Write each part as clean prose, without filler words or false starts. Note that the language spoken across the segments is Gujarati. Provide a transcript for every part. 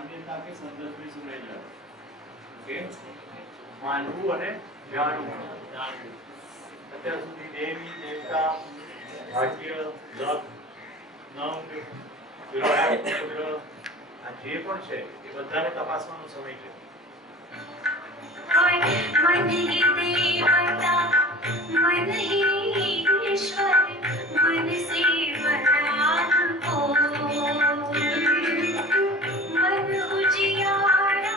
मान्यता के संदर्भ में समझ ओके मानવું અને જાણવું અત્યાર સુધી દેવી દેવતા ભાગ્ય લક નંગ ગ્રહ ઉપગ્રહ આ જે પણ છે એ બધાને તપાસવાનો સમય છે मन ही देवता मन ही ईश्वर मन से वरदान को मन उजियारा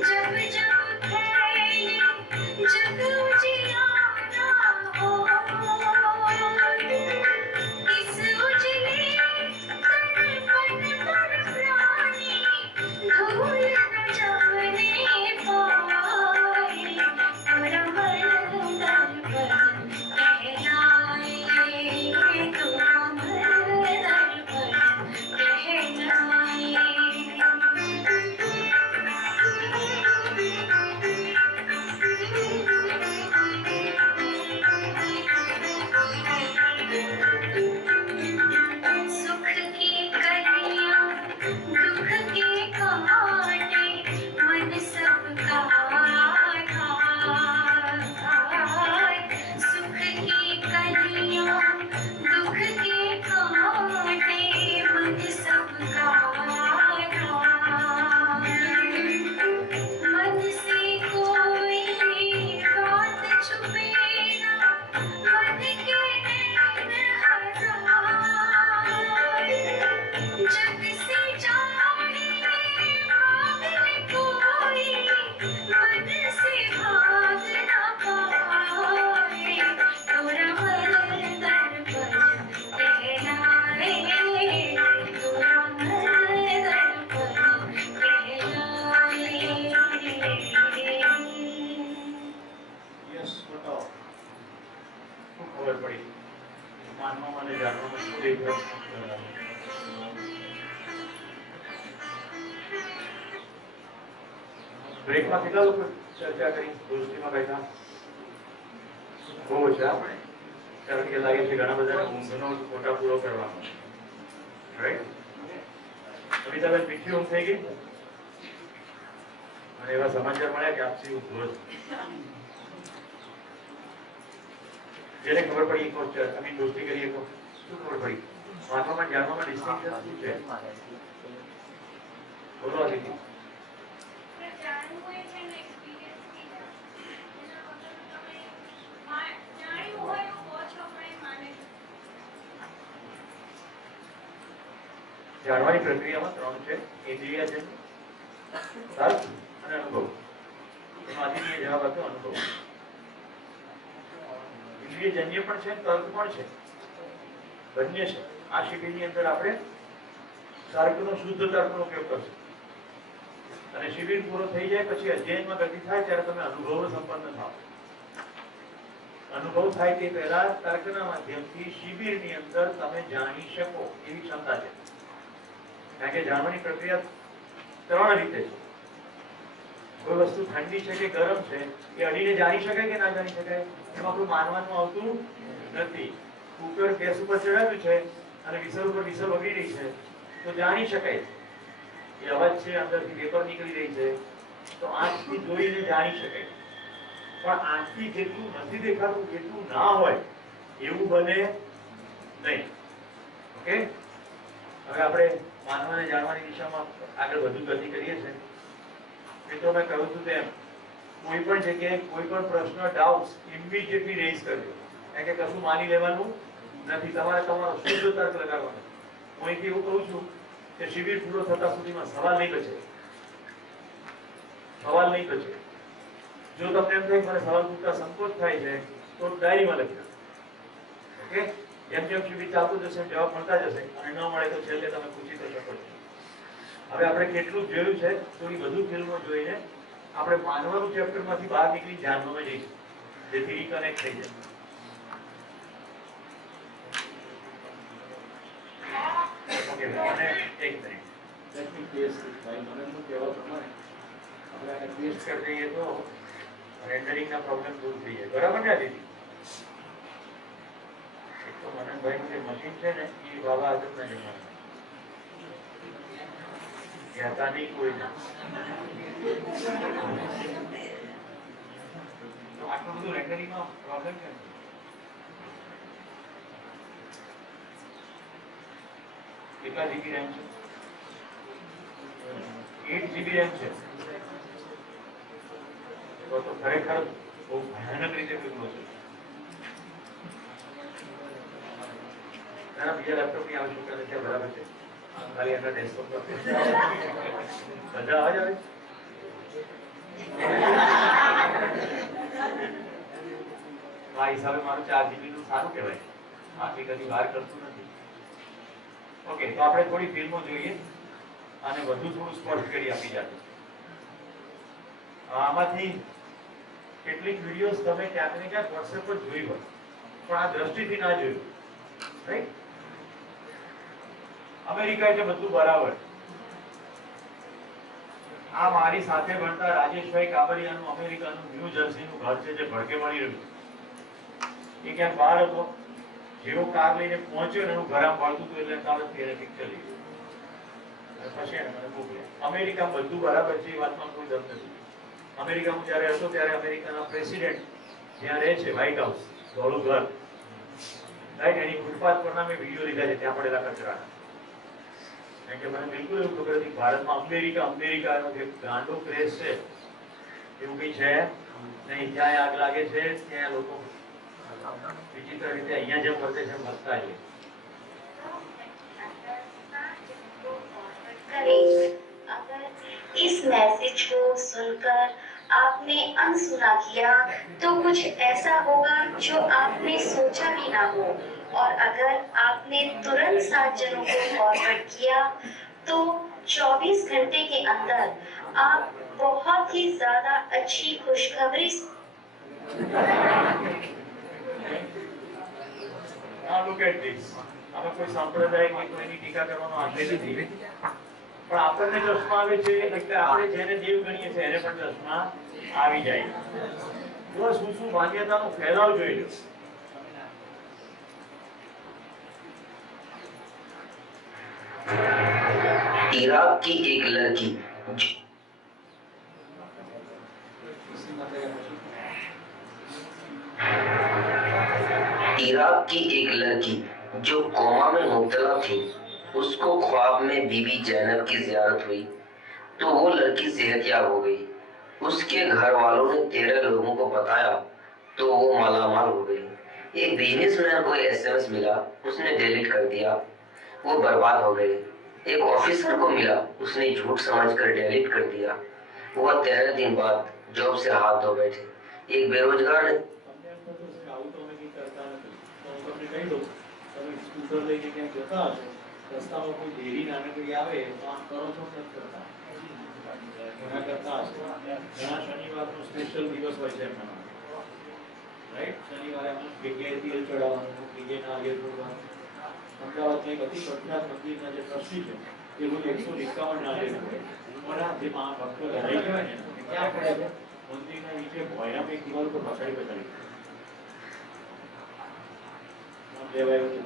जब जब फैले जग उजियारा हो इस उजले तन पर प्राणी धूल न जमने ब्रेक में કેટલા લોકો ચર્ચા કરી દોસ્તીમાં બેઠા બહુ છે આપણે કારણ કે લાગે છે ઘણા બધા ઊંઘનો કોટા પૂરો કરવાનો રાઈટ અમિતાબેન પીઠી ઊંઘ થઈ ગઈ અને એવા સમાચાર મળ્યા કે આપસી ઊંઘ જેને ખબર પડી એક વખત અમે દોસ્તી કરીએ તો શું ખબર પડી વાંચવામાં જાણવામાં ડિસ્ટિંક્શન શું છે બોલો દીદી જાણવાની પ્રક્રિયામાં ત્રણ છે ઇન્દ્રિયજન્ય તર્ક અને અનુભવ એમાંથી જવાબ હતો અનુભવ ઇન્દ્રિયજન્ય પણ છે તર્ક પણ છે બંને છે આ શિબિરની અંદર આપણે તર્કનો શુદ્ધ તર્કનો ઉપયોગ કરશું અને શિબિર પૂરો થઈ જાય પછી અધ્યયનમાં ગતિ થાય ત્યારે તમે અનુભવ સંપન્ન થાઓ અનુભવ થાય તે પહેલા તર્કના માધ્યમથી શિબિરની અંદર તમે જાણી શકો એવી ક્ષમતા છે કારણ કે જાણવાની પ્રક્રિયા ત્રણ રીતે છે કોઈ વસ્તુ ઠંડી છે કે ગરમ છે એ અડીને જાણી શકાય કે ના જાણી શકાય એમાં આપણું માનવાનું આવતું નથી કુકર ગેસ ઉપર ચડાવ્યું છે અને વિસલ ઉપર વિસલ વગી રહી છે તો જાણી શકાય એ અવાજ છે અંદરથી વેપર નીકળી રહી છે તો આંખથી જોઈને જાણી શકાય પણ આંખથી જેટલું નથી દેખાતું જેટલું ના હોય એવું બને નહીં ઓકે હવે આપણે માનવાને જાણવાની દિશામાં આગળ વધુ ગતિ કરીએ છીએ મિત્રો મેં કહ્યું હતું તેમ કોઈ પણ જગ્યાએ કોઈ પણ પ્રશ્ન ડાઉટ્સ ઇમિડિયેટલી રેઝ કરજો કારણ કે કશું માની લેવાનું નથી તમારે તમારો શુદ્ધ તર્ક લગાડવાનો હું અહીંથી એવું કહું છું કે શિબિર પૂરો થતા સુધીમાં સવાલ નહીં બચે જો તમને એમ થાય મને સવાલ પૂછતા સંકોચ થાય છે તો ડાયરીમાં લખી નાખો ઓકે જેમ જેમ શિબિર ચાલતું જશે જવાબ મળતા જશે અને ન મળે તો છેલ્લે તમે પૂછી તો શકો છો હવે આપણે કેટલું જોયું છે થોડી વધુ ફિલ્મો જોઈને આપણે માનવાનું ચેપ્ટરમાંથી બહાર નીકળી ધ્યાનમાં જઈશું જેથી રિકનેક્ટ થઈ જાય ઓકે મને એક minute let me test this ભાઈ મને શું કહેવા પ્રમાણે આપણે આ ટેસ્ટ કરી દઈએ તો રેન્ડરિંગના પ્રોબ્લેમ દૂર થઈ જાય બરાબર ને દીદી એક તો મનનભાઈનું જે મશીન છે ને એ બાબા આદમના જમાના કહેતા નહીં કોઈને. તો આટલું બધું રેન્ડરિંગમાં પ્રોબ્લેમ કેમ છે? કેટલા જીબી રેમ છે? 8 જીબી રેમ છે. તો ખરેખર બહુ ભયાનક રીતે પીગળો છે. ના બીજા લેપટોપ ની આવશ્યકતા નથી, બરાબર છે. ખાલી એના ડેસ્કટોપ પર બધા અવાજ આવે. આ હિસાબે મારું 4 જીબી નું સારું કહેવાય. આટલી કદી બહાર કરતું નથી. ઓકે, તો આપણે થોડી ફિલ્મો જોઈએ અને વધુ થોડું સ્પષ્ટ કરી આપી જાતે. આમાંથી કેટલીક વિડીયોઝ તમે ક્યાંક ને ક્યાંક WhatsApp પર જોઈ હોય, પણ આ દ્રષ્ટિથી ના જોયું. રાઈટ? અમેરિકા એટલે બધું બરાબર. આ મારી સાથે ભણતા રાજેશભાઈ કાબરિયાનું અમેરિકાનું ન્યૂ જર્સીનું ઘર છે, જે ભડકે મળી રહ્યું. એ ક્યાંક બહાર હતો, જેવો કાર લઈને પહોંચ્યો એનું ઘર આમ પડતું હતું એટલે તારે તેને પિક્ચર લઈ ગયું. પછી એને મને મોકલ્યા. અમેરિકા બધું બરાબર છે, એ વાતમાં કોઈ દમ નથી. અમેરિકામાં જ્યારે હતો ત્યારે અમેરિકાના પ્રેસિડેન્ટ જ્યાં રહે છે, વ્હાઇટ હાઉસ, ધોળું ઘર, રાઈટ, એની ફૂટપાથ પરના મેં વિડીયો લીધા છે ત્યાં પડેલા કચરાના. કારણ કે મને બિલકુલ એવું ખબર હતી ભારતમાં અમેરિકાનો જે ગાંડો ક્રેઝ છે એવું કઈ છે નહીં. જ્યાં આગ લાગે છે ત્યાં લોકો વિચિત્ર રીતે અહીંયા જેમ વર્તે છે વધતા છે. अगर इस मैसेज को सुनकर आपने अनसुना किया तो कुछ ऐसा होगा जो आपने सोचा भी ना हो, और अगर आपने तुरंत 7 जनों को फॉरवर्ड किया तो 24 घंटे के अंदर आप बहुत ही ज्यादा अच्छी खुशखबरी look at this. અમે કોઈ સંપ્રદાય કે કોઈની ટીકા કરવાનો આશય નથી, પણ આપણને ચશ્મા આવે છે એટલે આપણે જેને દેવ ગણીએ છીએ એને પણ ચશ્મા આવી જાય. તો શું માન્યતાનો ફેલાવ જોઈ લો. इराक की एक लड़की जो कोमा में मुब्तला थी, उसको ख्वाब में बीबी जैनब की ज़ियारत हुई तो वो लड़की सेहतयाब हो गई। उसके घर वालों ने 13 लोगों को बताया तो वो मालामाल हो गई। एक बिजनेसमैन को SMS मिला, उसने डिलीट कर दिया, वो बर्बाद हो गए। एक ऑफिसर को मिला, उसने झूठ समझकर डिलीट कर दिया, वो 13 दिन बाद जॉब से हाथ धो बैठे। एक बेरोजगार ने સ્કૂટર લઈને ક્યાંક જતા હશો, રસ્તામાં કોઈ ડેરી નાનકડી આવે તો આમ કરો છો નથી કરતા? ઘણા કરતા હશો. ઘણા શનિવારનો સ્પેશિયલ દિવસ હોય છે એમના માટે, રાઈટ? શનિવારે અમુક જગ્યાએ તેલ ચડાવવાનું, બીજે નારિયેળ તોડવાનું. અમદાવાદમાં એક અતિ પ્રખ્યાત મંદિરના જે ટ્રસ્ટી છે એ રોજ 151 નારિયેળ તોડે. પણ જે ભક્તો ધરાઈ ગયા ને ક્યાં પડે છે? મંદિરના નીચે ભોયરામાં એક દિવાલ પર પછાડી લેવાયું છે.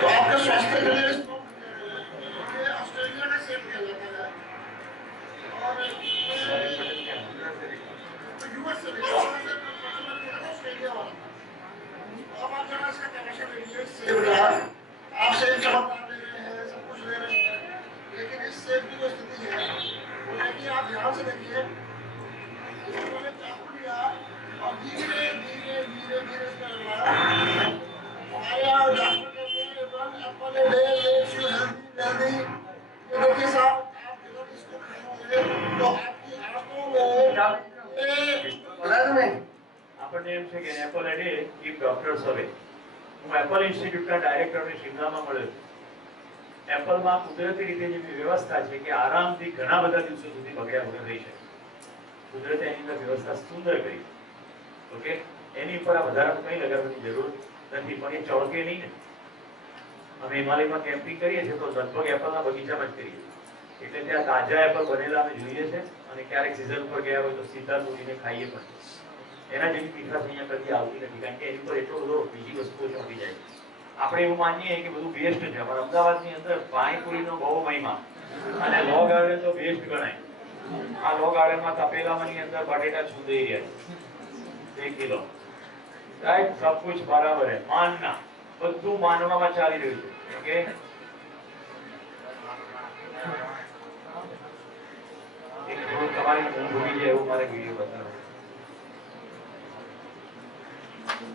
तो आपके स्वास्थ्य के लिए ऑस्ट्रेलिया में सेफ किया जाता है और यूएस से ऑस्ट्रेलिया वाला अब आप जरा इसका कनेक्शन लीजिए। सेफ रहा, आप सेफ चमत्कार ले रहे हैं, सब कुछ ले रहे हैं, लेकिन इस सेफ की जो स्थिति है वो है कि आप ध्यान से देखिए, उन्होंने चाकू लिया और धीरे धीरे धीरे धीरे इसमें लगाया। हमारे यहाँ डॉक्टर कहते हैं one Apple a day makes you healthy. ये देखिए साहब, आप जब इसको खाएंगे तो आपकी आंखों में આપણને એમ છે કે એપલ એ ડે કીપ ડોક્ટર્સ અવે. હું એપલ ઇન્સ્ટિટ્યૂટના ડાયરેક્ટરને શિમલામાં મળ્યો. એપલમાં કુદરતી રીતે જે વ્યવસ્થા છે કે આરામથી ઘણા બધા દિવસો સુધી બગડ્યા વગર રહી શકે. કુદરતે એની અંદર વ્યવસ્થા સુંદર કરી. ઓકે, એની ઉપર આ વધારાનું કંઈ લગાવવાની જરૂર નથી, પણ એ ચળકે નહીં ને. અમે હિમાલયમાં કેમ્પિંગ કરીએ છીએ તો લગભગ એપલના બગીચામાં જ કરીએ. એટલે ત્યાં તાજા એપલ બનેલા અમે જોઈએ છે અને ક્યારેક સીઝન પર ગયા હોય તો સીધા તોડીને ખાઈએ પણ એના જેવી મીઠાશ અહીંયા કદી આવતી નથી કારણ કે એની પર એટલો બધો બીજી વસ્તુઓ ચોંટી જાય આપણે એવું માનીએ કે બધું બેસ્ટ છે અમારા અમદાવાદની અંદર પાણીપુરીનો બહુ મહિમા અને લો ગાર્ડન તો બેસ્ટ ગણાય આ લો ગાર્ડનમાં તપેલામાંની અંદર બટેટા છૂંદાઈ રહ્યા છે 1 કિલો રાઈટ सब कुछ बराबर है मानना બધું માનવામાં ચાલી રહ્યું છે ઓકે એક થોડું તમારી ઊંઘ ઉડી જાય એવું મારે વિડીયો બતાવો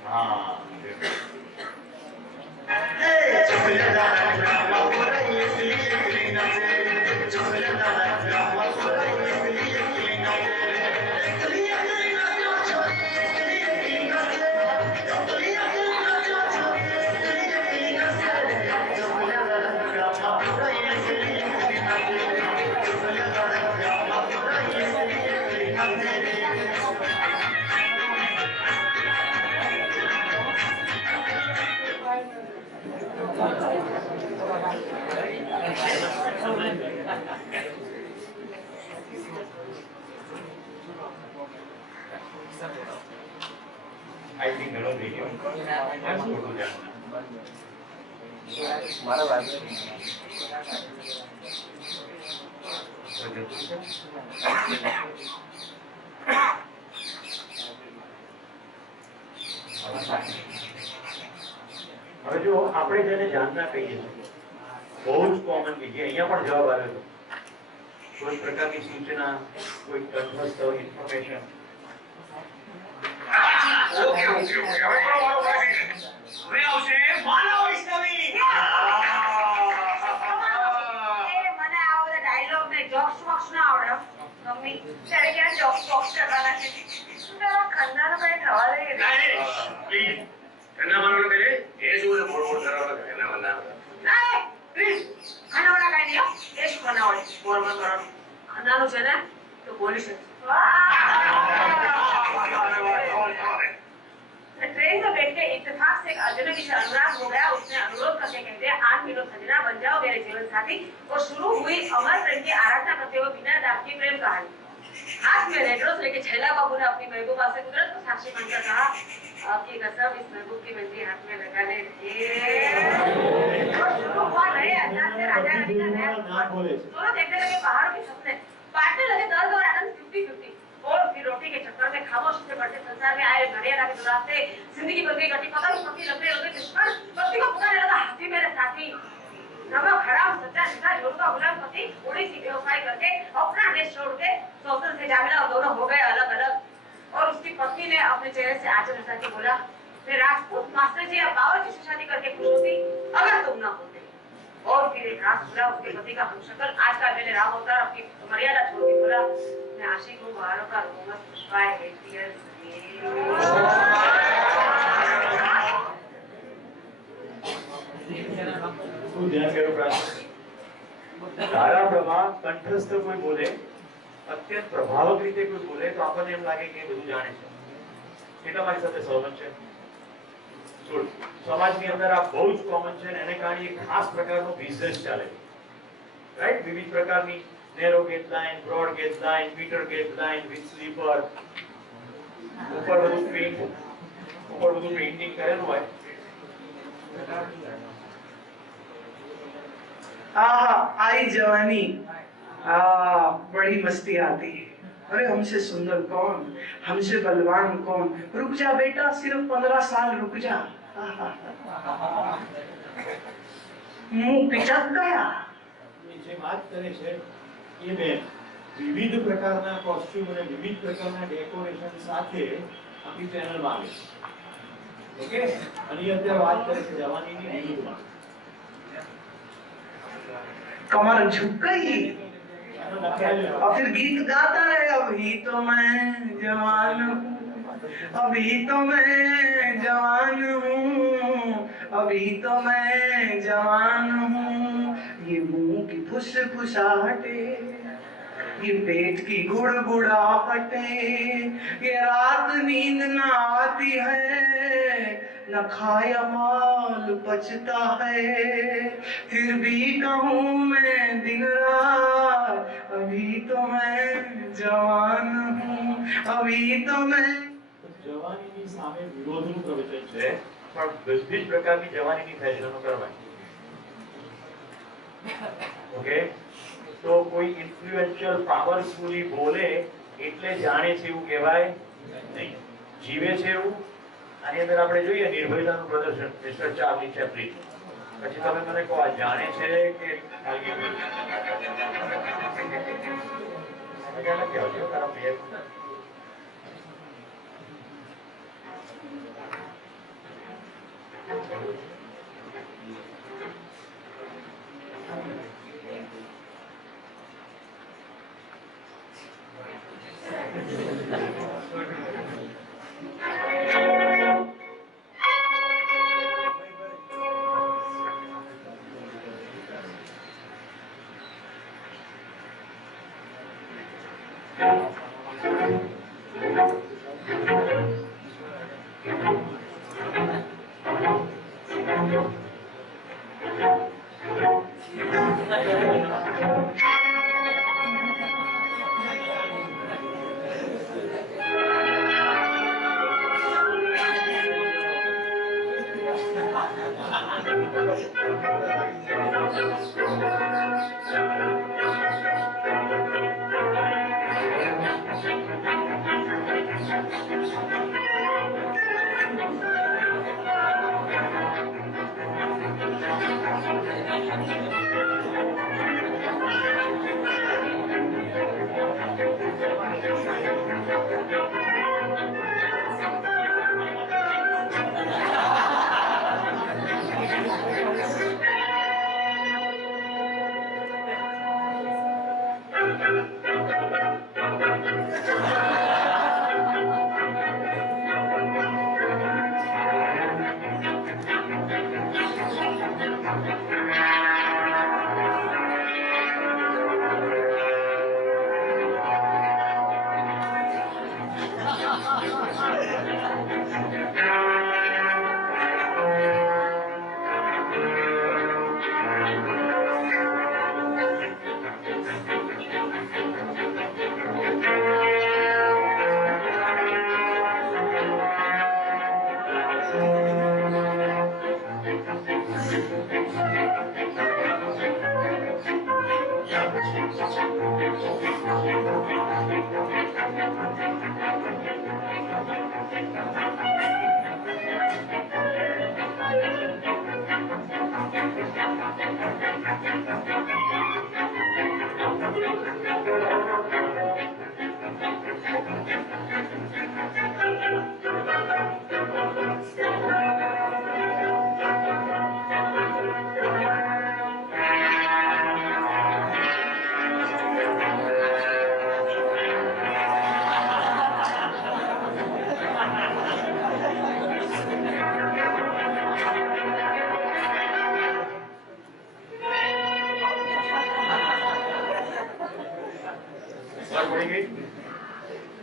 હા I think hello video. Let's go to that. મારા વાત હવે જો આપણે જેને જાણના કહીએ છીએ બહુ જ કોમન કહીએ અહીંયા પણ જવાબ આવ્યો કોઈ પ્રકારની સૂચના કોઈ તટસ્થ ઇન્ફોર્મેશન ઓકે ઓકે ઓકે હવે આવશે માનવ વૈષ્ણવી મને આ બધા ડાયલોગ ને જોક્સ વોક્સ ના આવડે મમ્મી ત્યારે ક્યાં જોક્સ વોક્સ કરવાના છે તારા ખંડાનો કઈ થવા દે પ્લીઝ કના માનવ કરે એ શું બોલ બોલ કરાવવા કના માનવ નહીં પ્લીઝ ખાનાવાળા કઈ નહીં એ શું બનાવડે બોલ બોલ કરવાનું ખાનાનું છે ને તો બોલી શકશે ट्रेन में बैठ के इत्तेफाक से एक अजनबी से अनुराग हो गया उसने अनुरोध करके कहते 8 मिनट सजना बन जाओ मेरे जीवन साथी और शुरू हुई अमर प्रेम की आराधना करते हुए बिना दाग की प्रेम कहानी हाथ में रेड रोज लेके छैला बाबू ने अपनी महबूबा से कुदरत को साक्षी बनकर कहा आपकी कसम इस महबूब की मेहंदी हाथ में लगा ले शुरू हुआ नए अंदाज से राजा रानी का नया दोनों देखने लगे पहाड़ों के सपने बांटने लगे दर्द और आनंद 50-50 और फिर रोटी के चक्कर में खामोशी से बढ़ते संसार में आए घड़ियाला के दुराग से जिंदगी बन गई गटी पता नहीं पति लग गए दुश्मन पति को पुकारने लगा हाथी मेरे साथी नमक हराम सच्चा सीधा योग का गुलाम पति थोड़ी सी व्यवसाय करके अपना देश छोड़ के सौतन से जामिला और दोनों हो गए अलग अलग और उसकी पत्नी ने अपने चेहरे से आंचल हटा के बोला मैं राजपूत मास्टर जी अब बावर्ची से शादी करके खुश होती अगर तुम ना होते और फिर एक रात खुला उसके पति का हमशक्ल आज का मेरे राम अवतार अपनी मर्यादा छोड़ के बोला मैं आशिक हूँ बहारों का रोमस पुष्पाए हेटियर्स શું ધ્યાન કર્યું પ્રાર્થના ધારા પ્રવાહ કંઠસ્થ કોઈ બોલે અત્યંત પ્રભાવક રીતે કોઈ બોલે તો આપણને એમ લાગે કે એ બધું જાણે છે એટલે મારી સાથે સહમત છે છોડ સમાજની અંદર આ બહુ જ કોમન છે અને એને કારણે એક ખાસ પ્રકારનો બિઝનેસ ચાલે છે રાઈટ વિવિધ પ્રકારની narrow gauge line broad gauge line metre gauge line with sleeper ઉપર બધું પેઇન્ટિંગ કરેલું હોય आई जवानी बड़ी मस्ती आती है अरे हमसे सुंदर कौन हमसे बलवान कौन रुक जा बेटा सिर्फ 15 साल रुक जा मुंह पिचक गया જે વાત કરે છે એ બેન વિવિધ પ્રકારના કોસ્ટ્યુમ અને વિવિધ પ્રકારના ડેકોરેશન સાથે આપણી ચેનલમાં આવે છે ઓકે અને એ અત્યારે વાત કરે છે જવાનીની વિરુદ્ધમાં कमर झुक गई और फिर गीत गाता है अभी तो मैं जवान हूँ अभी तो मैं जवान हूँ अभी तो मैं जवान हूँ ये मुंह की फुसफुसाहटे ये पेट की गुड़गुड़ाहटे ये रात नींद ना आती है न खाया माल पचता है, फिर भी कहूँ मैं दिन रात अभी तो मैं जवान हूँ, अभी तो मैं। જવાનીની સામે વિરોધનું પ્રવચન છે, પણ બધી જ પ્રકારની જવાનીની ફેશનો કરવાની. ઓકે, તો કોઈ ઇન્ફ્લુએન્શિયલ પાવરફુલી બોલે એટલે જાણે છે એવું કહેવાય નહીં, જીવે છે એવું. આની અંદર આપણે જોઈએ નિર્ભયતાનું પ્રદર્શન, મિસ્ટર ચાર્લી ચેપ્લિન. પછી તમે મને કહો આ જાણે છે કે ખાલી મજા નથી આવતી તારા બે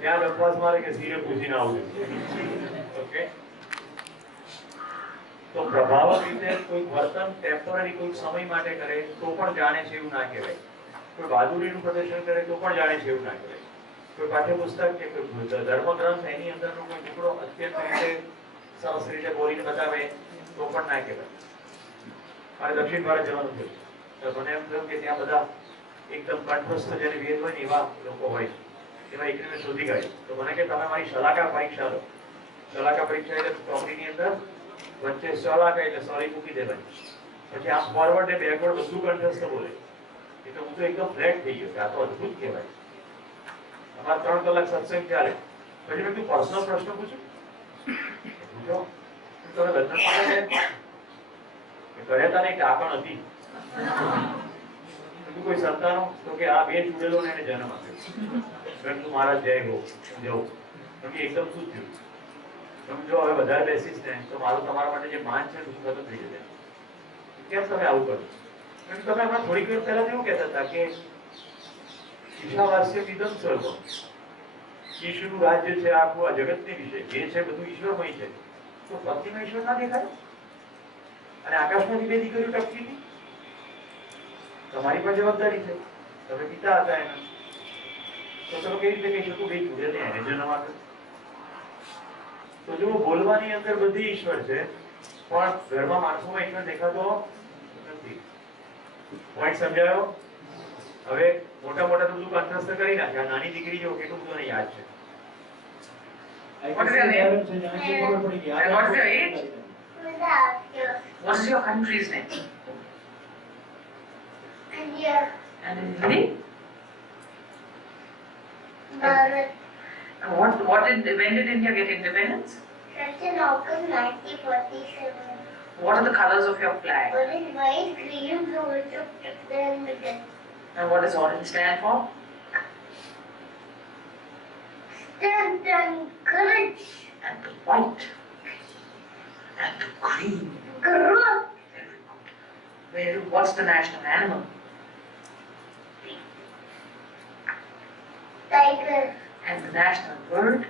ત્યાં લખવાસ મારે કે સીરે પૂછીને આવું. ઓકે, તો પ્રભાવક રીતે કોઈ વર્તન ટેમ્પરરી કોઈ સમય માટે કરે તો પણ જાણે છે એવું ના કહેવાય. કોઈ બહાદુરીનું પ્રદર્શન કરે તો પણ જાણે છે એવું ના કહેવાય. કોઈ પાઠ્યપુસ્તક કે કોઈ ધર્મગ્રંથ એની અંદરનો કોઈ ટુકડો અત્યંત રીતે સરસ રીતે બોલીને બતાવે તો પણ ના કહેવાય. મારે દક્ષિણ ભારત જવાનું થયું તો મને એમ થયું કે ત્યાં બધા એકદમ કંઠસ્થ જેને વેદ હોય ને એવા લોકો હોય છે. એમાં એકને મેં શોધી કાઢી. તો મને કે તમે મારી સલાહકાર પરીક્ષા લો. સલાહકાર પરીક્ષા એટલે ચોપડીની અંદર વચ્ચે સલાહકાર એટલે સળી મૂકી દેવાની, પછી આમ ફોરવર્ડ ને બેકવર્ડ બધું કંઠસ્થ બોલે. એટલે હું તો એકદમ ફ્લેટ થઈ ગયો કે આ તો અદભુત કહેવાય. અમારા 3 કલાક સત્સંગ ચાલે. પછી મેં તું પર્સનલ પ્રશ્ન પૂછું, પૂછો તમે લગ્ન કર્યા હતા ને કે આગળ હતી કોઈ સંતાનો તો કે આ બે ચૂડેલો ને એને જન્મ આપ્યો. તું મારા જય હો જવું કે એકદમ શું થયું સમજો. હવે વધારે બેસીસ ને તો મારું તમારા માટે જે માન છે શું ખતમ થઈ જશે. કેમ તમે આવું કરો? તમે હમણાં થોડીક વાર પહેલા એવું કહેતા હતા કે ઈશાવાસ્ય વિદમ સર્વ, ઈશ્વરનું રાજ્ય છે આખું આ જગતની વિશે જે છે બધું ઈશ્વરમય છે. તો પત્નીમાં ઈશ્વર ના દેખાય? અને આકાશમાંથી બે દીકરીઓ ટપકી હતી, તમારી પણ જવાબદારી છે, તમે પિતા હતા એના, તો તમે કેવી રીતે કહી શકો બે જોડે ને એને જન્મ આપ્યો? તો જો બોલવાની અંદર બધી ઈશ્વર છે, પણ ઘરમાં માણસોમાં ઈશ્વર દેખાતો નથી. પોઈન્ટ સમજાયો? હવે મોટા મોટા બધું કંઠસ્થ કરી નાખે. આ નાની દીકરી જો કેટલું બધું એને યાદ છે. What is your name? And what is your age? What is your country's name? India, And in Hindi? Bharat, And when did India get independence? 13 August 1947. What are the colors of your flag? What is white, green, blue, with the middle? And what does orange stand for? Strength and courage, And the white. And the green. growth, What's the national animal? tiger, And the national bird?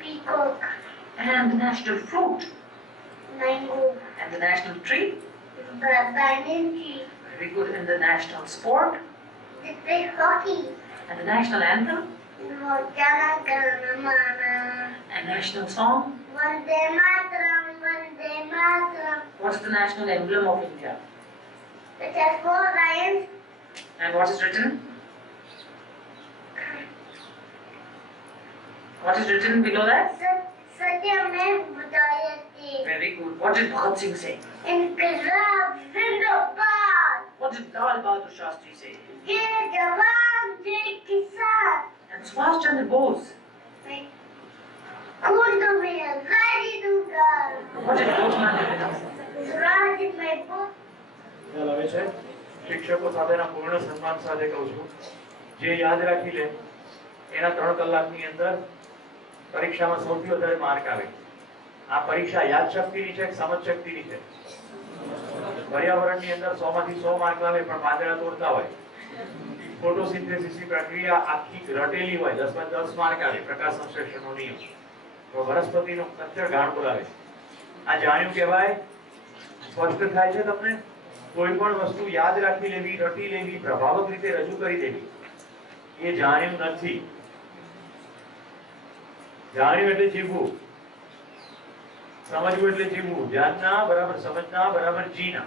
peacock, And the national fruit? mango, And the national tree? banyan tree. Very good. And the national sport? They play hockey. And the national anthem? Jana Gana Mana. And national song? Vande Mataram, Vande Mataram. What's the national emblem of India? It has 4 lions. And what is written? What is written below that? Satyamev Budayati. Very good. What did Bhagat Singh say? Inqilab Zindabad. What did Lal Bahadur Shastri say? Jai Jawan, Jai Kisan. And Subhash Chandra Bose? Khoon to mein Azadi dunga. What did Lokman Nehru say? Suraj in my book. ખ્યાલ આવે છે? શિક્ષકો સાથેના પૂર્ણ સન્માન સાથે કહું છું, જે યાદ રાખી લે એના 3 કલાકની અંદર પરીક્ષામાં સૌથી વધારે માર્ક આવે. આ પરીક્ષા યાદ શક્તિની છે કે સમજ શક્તિની છે? પર્યાવરણની અંદર 100 માંથી 100 માર્ક આવે, પણ પાંદડા તોડતા હોય. ફોટોસિન્થેસિસની પ્રક્રિયા આખી રટેલી હોય, 10 માં 10 માર્ક આવે. પ્રકાશ સંશ્લેષણનો નિયમ તો વનસ્પતિનો કચ્છર ગાણ બોલાવે. આ જાણ્યું કહેવાય? સ્પષ્ટ થાય છે તમને? કોઈ પણ વસ્તુ યાદ રાખી લેવી, રટી લેવી, પ્રભાવક રીતે રજૂ કરી દેવી, એ જાણ્યું નથી. જાણ્યું એટલે જીવવું, સમજવું એટલે જીવવું. જ્ઞાનના બરાબર સમજના બરાબર જીના.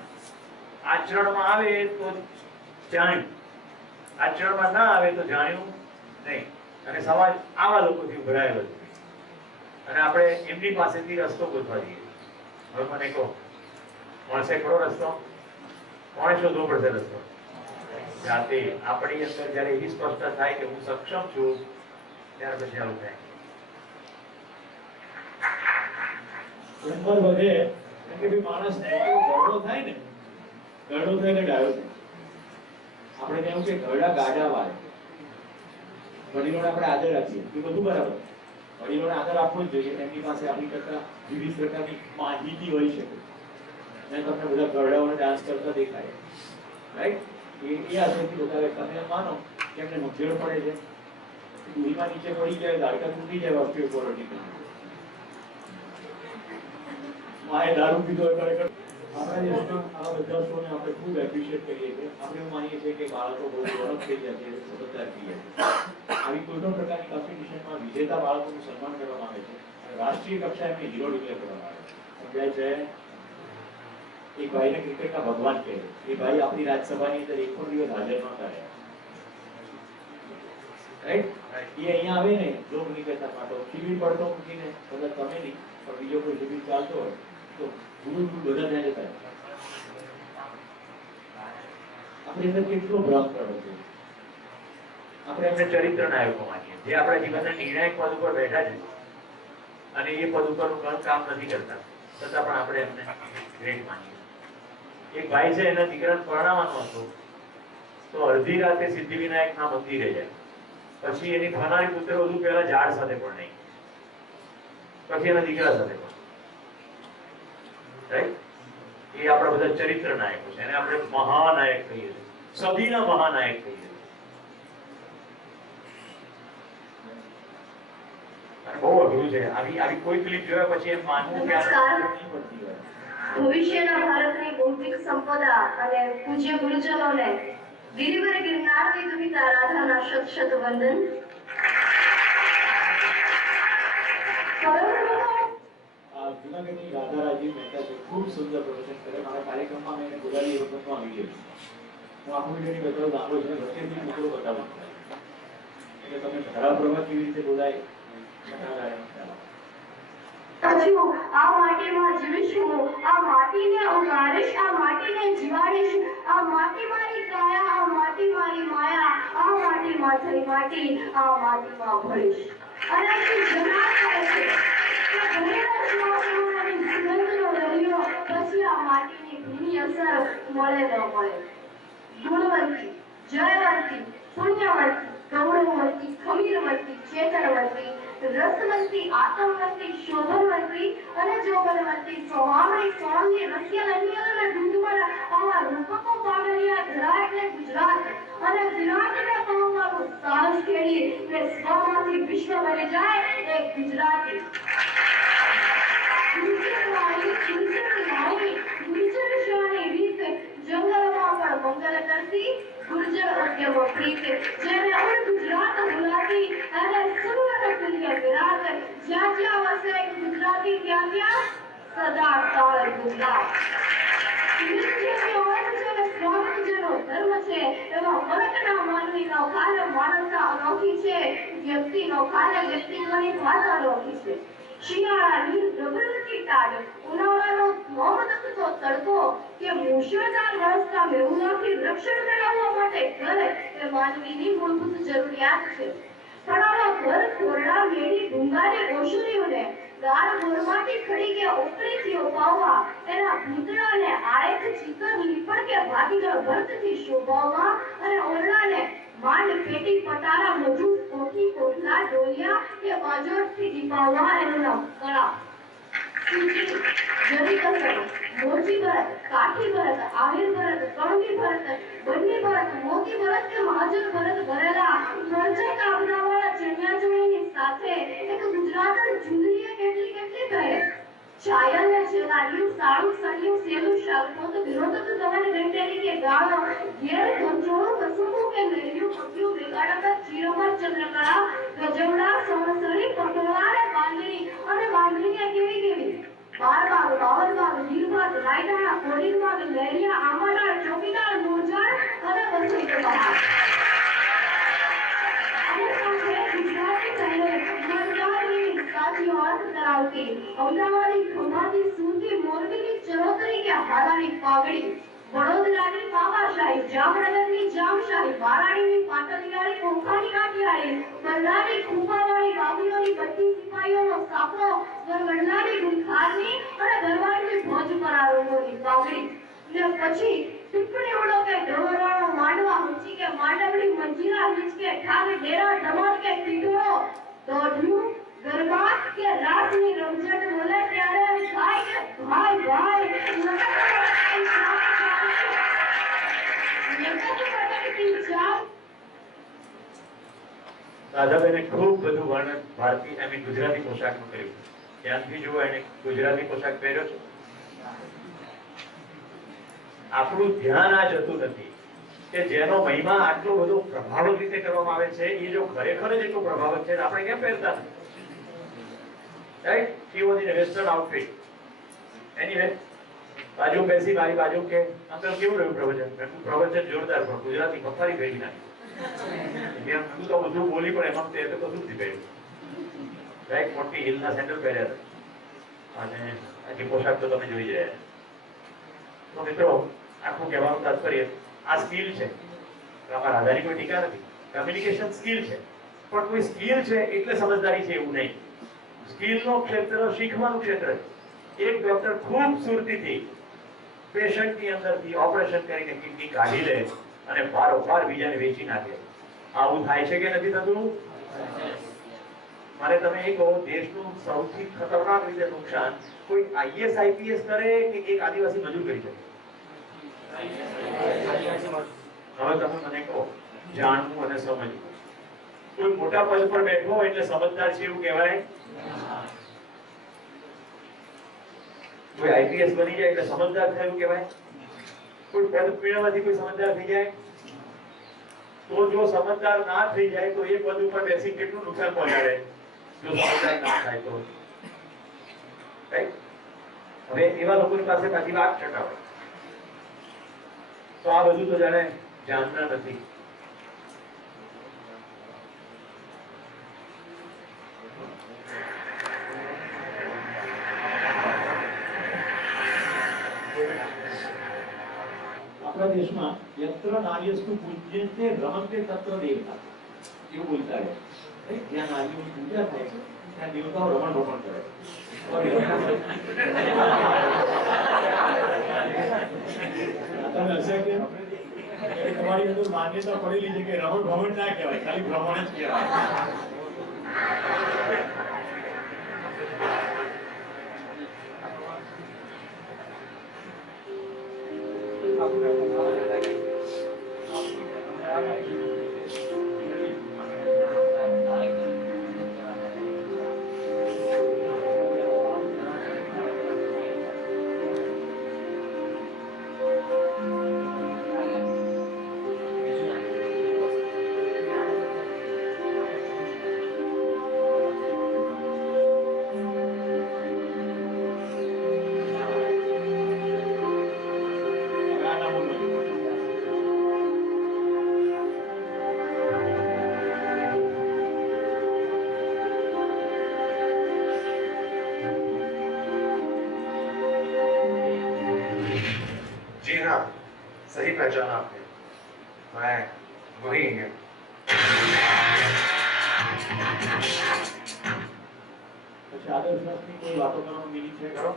આચરણમાં આવે તો જાણ્યું, આચરણમાં ના આવે તો જાણ્યું નહીં. અને સમાજ આવા લોકોથી ઉભરાયેલો છે, અને આપણે એમની પાસેથી રસ્તો ગોતવા જઈએ. હવે મને કહો, મળશે ખરો રસ્તો? કોણે શોધવો પડશે રસ્તો? જાતે. આપણી અંદર જયારે એવી સ્પષ્ટતા થાય કે હું સક્ષમ છું, ત્યાર પછી આવું થાય. ઉંમર વધે કેમ કે ભાઈ માણસ ગરડો થાય ને, ગરડો થાય ને ડાયો થાય. આપણે કેવું કે ઘરડા ગાડા વાળે, વડીલોને આપણે આદર આપીએ, એ બધું બરાબર. વડીલોને આદર આપવો જ જોઈએ, એમની પાસે આપણી કરતા વિવિધ પ્રકારની માહિતી હોઈ શકે. મેં તમને બધા ઘરડાઓને ડાન્સ કરતા દેખાય, રાઈટ? એ આ સૌથી વધારે. તમે માનો કે એમને મગજળ પડે છે, દૂરીમાં નીચે પડી જાય, દાડકા તૂટી જાય, ઓસ્ટિયોપોરોટિક માએ દારૂ પીધો હોય ખરેખર. આપણા દેશમાં આ બધા શોને આપણે ખૂબ એપ્રિશિએટ કરીએ છીએ. આપણે એવું માનીએ છીએ કે બાળકો બહુ ડેવલપ થઈ જાય છે, સમજદાર થઈ જાય છે. આવી કોઈ પણ પ્રકારની કોમ્પિટિશનમાં વિજેતા બાળકોનું સન્માન કરવામાં આવે છે, અને રાષ્ટ્રીય કક્ષાએ એમને હીરો ડિક્લેર કરવામાં આવે છે. સમજાય છે? એક ભાઈને ક્રિકેટના ભગવાન કહે. એ ભાઈ આપણી રાજ્યસભાની અંદર એક પણ દિવસ હાજર નહોતા રહ્યા, રાઈટ? એ અહીંયા આવે ને જો ક્રિકેટના માટે શિબિર પડતો મૂકીને, કદાચ તમે નહીં પણ બીજો કોઈ શિબિર ચાલતો હોય તો ગુરુ બધા ત્યાં જતા. આપણે અંદર કેટલો ભ્રમ કરો છે. આપણે એમને ચરિત્ર નાયકો માનીએ, જે આપણા જીવનના નિર્ણાયક પદ ઉપર બેઠા છે, અને એ પદ ઉપરનું ઘણું કામ નથી કરતા, છતાં પણ આપણે એમને ગ્રેટ માનીએ. એક ભાઈ છે, એના દીકરાને પરણાવવાનો હતો, તો અડધી રાતે સિદ્ધિવિનાયકના મંદિરે જાય. પછી એની થનારી પુત્રવધુ પહેલા ઝાડ સાથે પણ નહીં, પછી એના દીકરા સાથે પણ. રાઈટ? એ આપણા બધા ચરિત્ર નાયકો છે, એને આપણે મહાનાયક કહીએ છીએ, સદીના મહાનાયક કહીએ છીએ. અને બહુ અઘરું છે. આવી કોઈ ક્લિપ જોયા પછી એમ માનવું કે આ નમસ્કાર. નહીં પડતી હોય. ભવિષ્યના ભારતની બૌદ્ધિક સંપદા અને પૂજ્ય ગુરુજનોને ગિરિવર ગિરનારની દુહિતા રાધાના શત શત વંદન. જુનાગઢની રાધા રાજીવ મહેતા છે, ખૂબ સુંદર પ્રવચન કરે. મારા કાર્યક્રમમાં મેં એને બોલાવી એ વખતનો આ વિડીયો છે. હું આખો વિડીયોની બતાવું લાંબો છે, વચ્ચેથી મિત્રો બતાવું એટલે તમે ધારાપ્રવાહ કેવી રીતે બોલાય પછી આ માટીમાં જીવીશ હું, આ માટીને ઉગાડીશ, આ માટીને જીવાડીશ, આ માટી મારી કાયા, આ માટી મારી માયા, આ માટીમાં થઈ માટી, આ માટીમાં ભળીશ. અને તું જનાર કરે છે કે ભરેલા શ્વાસોની સુગંધનો દરિયો પછી આ માટીની ભીની અસર મળે ન મળે. ગુણવંતી, જયવંતી, પુણ્યવંતી, ગૌરવવંતી, ખમીરવંતી, ચેતનવંતી, રસવંતી, આત્મવંતી, શોભનવંતી અને જોગનવંતી, સોહામણી, સોણંગી, રસિયલ, અનિયલ અને દૂધવાળા આવા રૂપકો પાગલિયા ધરા એટલે ગુજરાત. અને વિરાટને કહું સાહસ ખેડી ને સ્વમાંથી વિશ્વ બની જાય એ ગુજરાતી. જંગલમાં પણ મંગલ કરતી ગુર્જર ઉદ્યમો પ્રીત, જેને ઉડ ગુજરાત બોલાતી અને સુરત તુલ્ય વિરાટ. જ્યાં જ્યાં વસે એક ગુજરાતી ત્યાં ત્યાં સદા તાળ ગુજરાત. મૃત્યુની ઓળખ છે અને સ્વાગતજનો ધર્મ છે. એવા વર્ગના માનવીનો કાર્ય માનવતા અનોખી છે, વ્યક્તિનો કાર્ય વ્યક્તિત્વની વાત અનોખી છે. શિયાળાની રબરતી ટાઢ, ઉનાળાનો મોમદત્તો તડકો કે મુશળધાર વરસતા મેહુલાથી રક્ષણ મેળવવા માટે ઘર એ માનવીની મૂળભૂત જરૂરિયાત છે. પણ આવા ઘર ખોરડા મેળી ભૂંગારી ઓશરીઓને ગાર ગોળમાંથી ખડી કે ઓકળીથી opaવવા, એના ભૂતળાને આળેખ ચીકર લીપણ કે ભાગીગળ ભરતથી શોભાવવા અને ઓરડાને માંડ પેટી પટારા મજૂર કોઠી કોઠલા ડોલિયા કે બાજોટથી દીપાવવા એનું નામ કળા. સૂચી, જરી કસર, મોચી ભરત, કાઠી ભરત, આહિર ભરત, કણવી ભરત, બંને ભરત, મોતી ભરત કે મહાજન ભરત ભરેલા મરચા કાપડાવાળા ચણિયાચોળીની સાથે એક ગુજરાતન જુદરીએ કેટલી કેટલી કહે. ચાયલ ને ચેલાયું, સાળું સણિયું, સેલું શાલપોત, વિરોધક તમને ગંટેલી કે ગાળો, ઘેર ગંજોળું કસુંબું કે નૈયું પટ્યું બેગાડતા ચીરમર ચંદ્રકળા, ગજવડા, સોણસળી, પટોળા ને બાંધણી અને બાંધણીએ કેવી કેવી. બારબાગ, બાવલબાગ, વીરબાગ, રાયદાણા, કોડીરબાગ, લહેરિયા, આંબાડાળ, ચોકીદાર, મોરજાળ અને વસંત બહાર. અને સાથે ગુજરાતી પહેરવેશ, મરદારની સાચી ઓળખ ધરાવતી અમદાવાદી, ખંભાતી, સુરતી, મોરબીની ચરોતરી કે હાલાની પાઘડી, વડોદરાની પાવાશાહી, જામનગરની જામશાહી, વારાણીની પાટલિયાળી, કોંખાની કાઠિયાળી, બરડાની ખૂંપાવાળી, બાબુલોની બત્તી સિપાહીઓનો સાપરો, વરવડલાની ગુંખારની અને ગરવાડની ભોજપરા રોગોની પાઘડી. ને પછી ટીપણી ઉડો કે ઢોરાળો માંડવા ઊંચી કે માંડવડી મંજીરા હિંચકે ઠાગ ડેરા ધમાલ કે ટીટોળો દોઢિયું ગરબા કે રાસની રમઝટ બોલે ત્યારે થાય કે ભાઈ ભાઈ રાધાબેને ખૂબ બધું વર્ણન ભારતીય ગુજરાતી પોશાકનું કર્યું. ધ્યાનથી જુઓ, એને ગુજરાતી પોશાક પહેર્યો છે. આપણું ધ્યાન આ જતું નથી કે જેનો મહિમા આટલો બધો પ્રભાવક રીતે કરવામાં આવે છે, એ જો ખરેખર જ એટલો પ્રભાવક છે આપણે કેમ પહેરતા નથી? Right? She was in western outfit. Anyway, બાજુ બેસી મારી બાજુ કે અંકલ કેવું રહ્યું પ્રવચન? પ્રવચન જોરદાર, પણ ગુજરાતી બફારી ભેગી નાખી. એમ તું તો બધું બોલી પણ એમાં તે તો કશું જ પહેર્યું. રાઈટ? મોટી હિલના સેન્ડલ પહેર્યા હતા અને આખી પોશાક તો તમે જોઈ જ રહ્યા. તો મિત્રો, આખું કહેવાનું તાત્પર્ય આ સ્કિલ છે. આમાં રાધાની કોઈ ટીકા નથી. કમ્યુનિકેશન સ્કિલ છે, પણ કોઈ સ્કિલ છે એટલે સમજદારી છે એવું નહીં. સ્કિલનો ક્ષેત્ર શીખવાનું ક્ષેત્ર છે. એક ડોક્ટર ખૂબ સુરતીથી પેશન્ટની અંદરથી ઓપરેશન કરીને કિડની કાઢી લે અને વારંવાર બીજાને વેચી નાખે. આવું થાય છે કે નથી થતું? મારે તમે એ કહો, દેશનું સૌથી ખતરનાક રીતે નુકસાન કોઈ આઈએસ આઈપીએસ કરે કે એક આદિવાસી મજૂર કરી શકે? હવે તમે મને કહો, જાણવું અને સમજવું. કોઈ મોટા પદ પર બેઠો હોય એટલે સમજદાર છે એવું કહેવાય? કોઈ આઈપીએસ બની જાય એટલે સમજદાર થાય એવું કહેવાય? કોઈ પદ મેળવવાથી કોઈ સમજદાર થઈ જાય? તો જો સમજદાર ના થઈ જાય તો એ પદ ઉપર બેસી કેટલું નુકસાન પહોંચાડે જો સમજદાર ના થાય તો? રાઈટ? હવે એવા લોકોની પાસે પાછી વાત ટકાવે તો આ બધું તો જાણે જાણના નથી. આપણા દેશમાં યત્ર નાર્યસ્તુ પૂજ્યન્તે રમન્તે તત્ર દેવતા એવું બોલતા રહે. જ્યાં નારીઓની પૂજા થાય છે ત્યાં દેવતાઓ રમણ ભમણ કરે. તમે હશે કે તમારી અંદર માન્યતા પડેલી છે કે રમણ ભમણ ના કહેવાય, ખાલી ભ્રમણ જ કહેવાય. जी हाँ, सही पहचाना आपने, मैं वही हूँ. પછી આદર્શ શાસ્ત્રી કોઈ વાતો કરવાનું મિનિંગ છે કરો.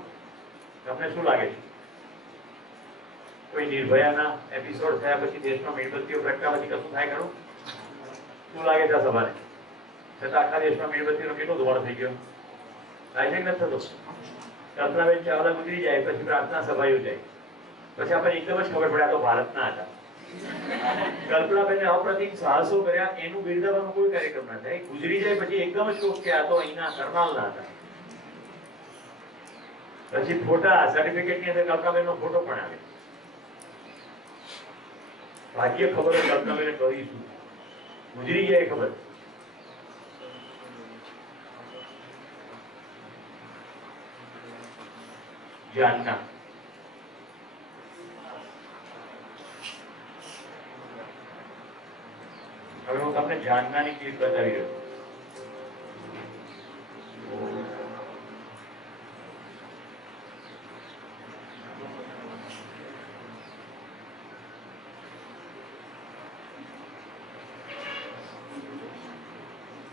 તમને શું લાગે છે કોઈ નિર્ભયાના એપિસોડ થયા પછી દેશમાં મીણબત્તીઓ પ્રગટાવવાથી કશું થાય ખરું? શું લાગે છે આ સભાને? છતાં આખા દેશમાં મીણબત્તીનો કેટલો ધુમાડો થઈ ગયો? થાય છે કે નથી થતો? કલ્પનાબેન ચાવલા ગુજરી જાય પછી પ્રાર્થના સભા યોજાય પછી આપણે એકદમ જ ખબર પડે આ તો ભારતના હતા. કલ્પનાબેને અપ્રતિમ સાહસો કર્યા એનું બિરદાવવાનો કોઈ કાર્યક્રમ ના થાય. ગુજરી જાય પછી એકદમ જ કહું કે આ તો અહીંના કરનાલના હતા. પછી ફોટા સર્ટિફિકેટની અંદર કલ્પનાબેનનો ફોટો પણ આવે. ભાગ્ય ખબર હોય કલ્પનાબેને કરીશું, ગુજરી જાય ખબર. જાનના હવે હું તમને જાનનાની ક્લિપ બતાવી રહ્યો છું.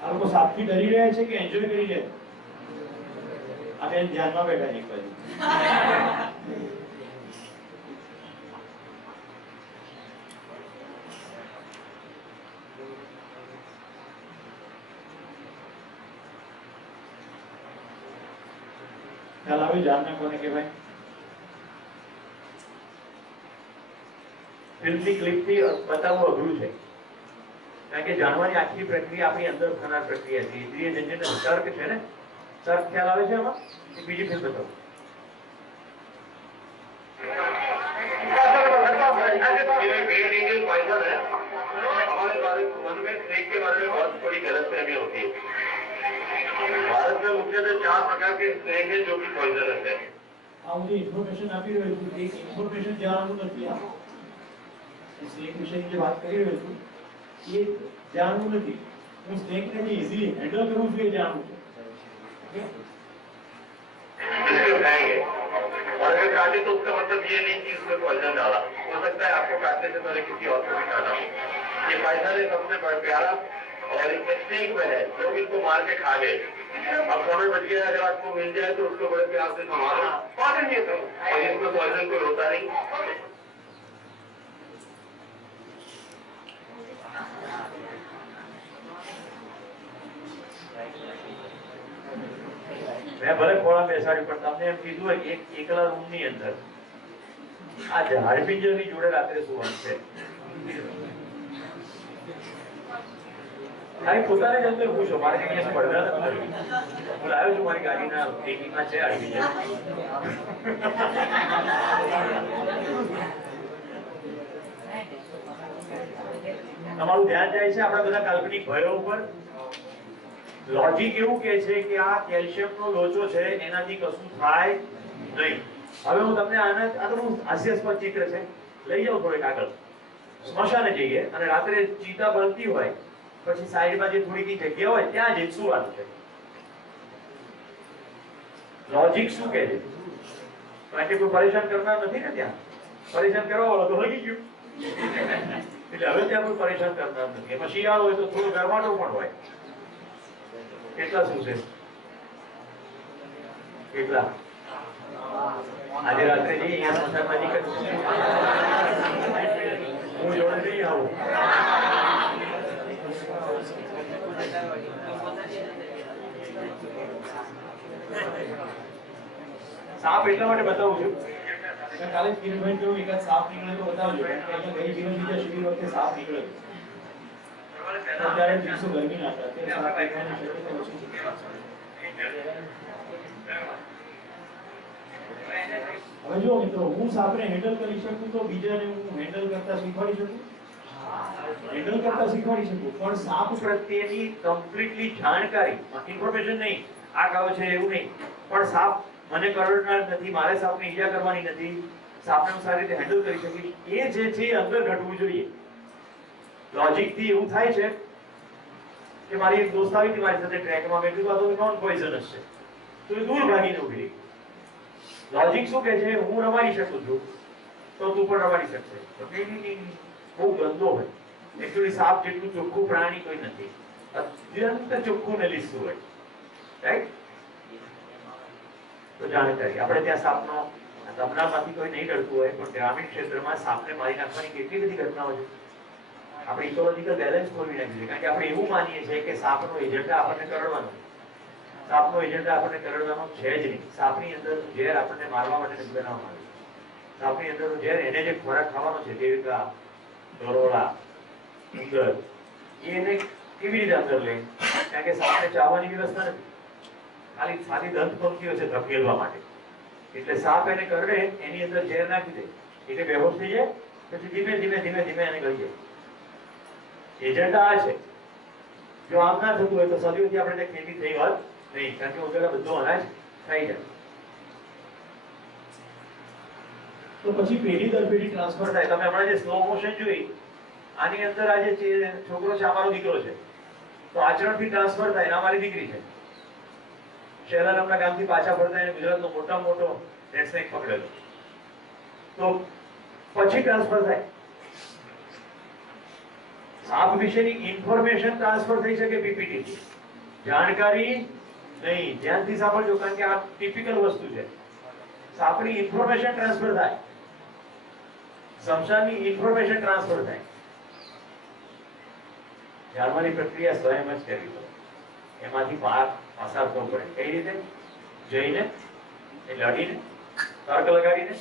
આ લોકો સાપથી ડરી રહ્યા છે કે એન્જોય કરી રહ્યા છે? આ બેન ધ્યાનમાં બેઠા છે એક બાજુ. ખ્યાલ આવે જાનના કોને કહેવાય? ફિલ્મની ક્લિપથી બતાવવું અઘરું છે કારણ કે જાણવાની આખી પ્રક્રિયા આપણી અંદર થનાર પ્રક્રિયા છે. ઇન્દ્રિય જન્યનો તર્ક છે ને, તર્ક ખ્યાલ આવે છે આમાં? એ બીજી ફિલ્મ બતાવો. भारत में मुख्यतः 4 प्रकार के स्नेक है जो कि पॉइजनस है. આ બધી ઇન્ફોર્મેશન આપી રહ્યો છું, એક ઇન્ફોર્મેશન જાણવું નથી. આ સ્નેક વિશેની જે વાત કરી રહ્યો છું એ જાણવું નથી. હું સ્નેકને જે ઇઝીલી હેન્ડલ કરું છું એ જાણવું છે. ઓકે, इसको खाएंगे और अगर काटे तो उसका मतलब ये नहीं कि उसमें पॉइजन डाला. हो सकता है आपको काटने से पहले किसी और को भी काटा हो. ये पॉइजन है सबसे प्यारा और स्नेक में है. लोग इनको मार के खा गए. अब समय बच गया, अगर आपको मिल जाए तो उसको बड़े प्यार से संभालो, पकड़िए तो. और इसमें पॉइजन कोई होता नहीं. મેં ભલે ખોળા બેસાડ્યું પણ તમને એમ કીધું હોય એક એકલા રૂમની અંદર આ ઝાડપિંજરની જોડે રાત્રે સુવાનું છે. ખાલી પોતાને જ અંદર પૂછો, મારે કઈ સ્પર્ધા નથી કરવી. હું લાવ્યો છું મારી ગાડીના ટેકીમાં છે આવી જાય. તમારું ધ્યાન જાય છે આપણા બધા કાલ્પનિક ભયો ઉપર. લોજિક એવું કહે છે કે આ કેલ્શિયમનો લોચો છે એનાથી કશું થાય નહીં. હવે હું તમને આ તો હાસ્યાસ્પદ ચિત્ર છે, લઈ જાઉં થોડીક આગળ. સ્મશાને જઈએ અને રાત્રે ચિતા બળતી હોય, પછી સાઈડમાં જે થોડી જગ્યા હોય ત્યાં જઈને સુવાનું છે. લોજિક શું કહે છે? કારણ કે કોઈ પરેશાન કરનાર નથી ને ત્યાં. પરેશાન કરવા વાળો તો હળી ગયું, એટલે હવે ત્યાં કોઈ પરેશાન કરનાર નથી. એમાં શિયાળો હોય તો થોડો ગરમાટો પણ હોય. કેટલા શું છે? કેટલા આજે રાત્રે જઈએ અહીંયા સ્મશાનમાં જઈ હું જોડે નહીં આવું. સાપ એટલા માટે બતાવું છું, કાલે કિરણભાઈ કહ્યું એકાદ સાપ નીકળે તો બતાવજો. ગઈ જીવન બીજા શિબિર વખતે સાપ નીકળે ત્યારે દિવસો ગરમી ના હતા, ત્યારે સાપ નીકળવાની શક્યતા ઓછી છે. હવે જો મિત્રો, હું સાપને હેન્ડલ કરી શકું તો બીજાને હું હેન્ડલ કરતા શીખવાડી શકું, પણ સાપ પ્રત્યેની કમ્પ્લીટલી જાણકારી, ઇન્ફોર્મેશન નહીં, આ ગાવ છે એવું નહીં, પણ સાપ મને કરડનાર નથી, મારે સાપને ઈજા કરવાની નથી, સાપને હું સારી રીતે હેન્ડલ કરી શકીશ, એ જે છે અંદર ઘટવું જોઈએ. લોજિકથી એવું થાય છે કે મારી એક દોસ્ત આવી હતી મારી સાથે ટ્રેકમાં, મેં કીધું આ તો નોન પોઈઝનસ છે, તો એ દૂર ભાગીને ઉભી રહી. લોજિક શું કહે છે? હું રમાડી શકું છું તો તું પણ રમાડી શકશે. બહુ ગંદો હોય. એકચ્યુઅલી સાપ જેટલું ચોખ્ખું પ્રાણી કોઈ નથી, અત્યંત ચોખ્ખું ને લીસું હોય, રાઈટ? તો જાણકારી આપણે ત્યાં સાપનો દમનામાંથી કોઈ નહીં ડરતું હોય, પણ ગ્રામીણ ક્ષેત્રમાં સાપને મારી નાખવાની કેટલી બધી ઘટનાઓ છે. આપણે ઇકોલોજીકલ બેલેન્સ ખોરવી નાખ્યું છે, કારણ કે આપણે એવું માનીએ છીએ કે સાપનો એજન્ડા આપણને કરડવાનો, સાપનો એજન્ડા આપણને કરડવાનો છે જ નહીં. સાપની અંદર ઝેર આપણને મારવા માટે નથી બનાવવામાં આવ્યું. સાપની અંદર ઝેર એને જે ખોરાક ખાવાનો છે, દેવિકા, ગરોળા, ઉંદર, એને કેવી રીતે અંદર લે? કારણ કે સાપને ચાવવાની વ્યવસ્થા નથી, ખાલી સાદી દંત પંક્તિઓ છે ધકેલવા માટે. એટલે સાપ એને કરડે એની અંદર ઝેર નાખી દે, એટલે બેહોશ થઈ જાય, પછી ધીમે ધીમે ધીમે ધીમે એને ગળી જાય. એજન્ડા આ છે. જો આમ ના થતું હોય તો સદીઓથી આપણે ખેતી થઈ હોત નહીં, કારણ કે ઉંદરા બધો અનાજ ખાઈ જાય. તો પછી પેઢી દર પેઢી ટ્રાન્સફર થાય. તમે હમણાં જે સ્લો મોશન જોઈ, આની અંદર આજે છોકરો છે, અમારો દીકરો છે, તો આચરણથી ટ્રાન્સફર થાય. અમારી દીકરી છે, શહેરા નામના ગામથી પાછા ફરતા એને ગુજરાતનો મોટામાં મોટો રેડ સ્નેક પકડેલો, તો પછી ટ્રાન્સફર થાય. સાપ વિશેની ઇન્ફોર્મેશન ટ્રાન્સફર થઈ શકે પીપીટી થી, જાણકારી નહીં. ધ્યાનથી સાંભળજો, કારણ કે આ ટિપિકલ વસ્તુ છે. સાપની ઇન્ફોર્મેશન ટ્રાન્સફર થાય, શમશાનની ઇન્ફોર્મેશન ટ્રાન્સફર થાય. જાણવાની પ્રક્રિયા સ્વયં જ કરવી પડે, એમાંથી બહાર પસાર થવું પડે. કઈ રીતે? જઈને, લડીને, તર્ક લગાડીને,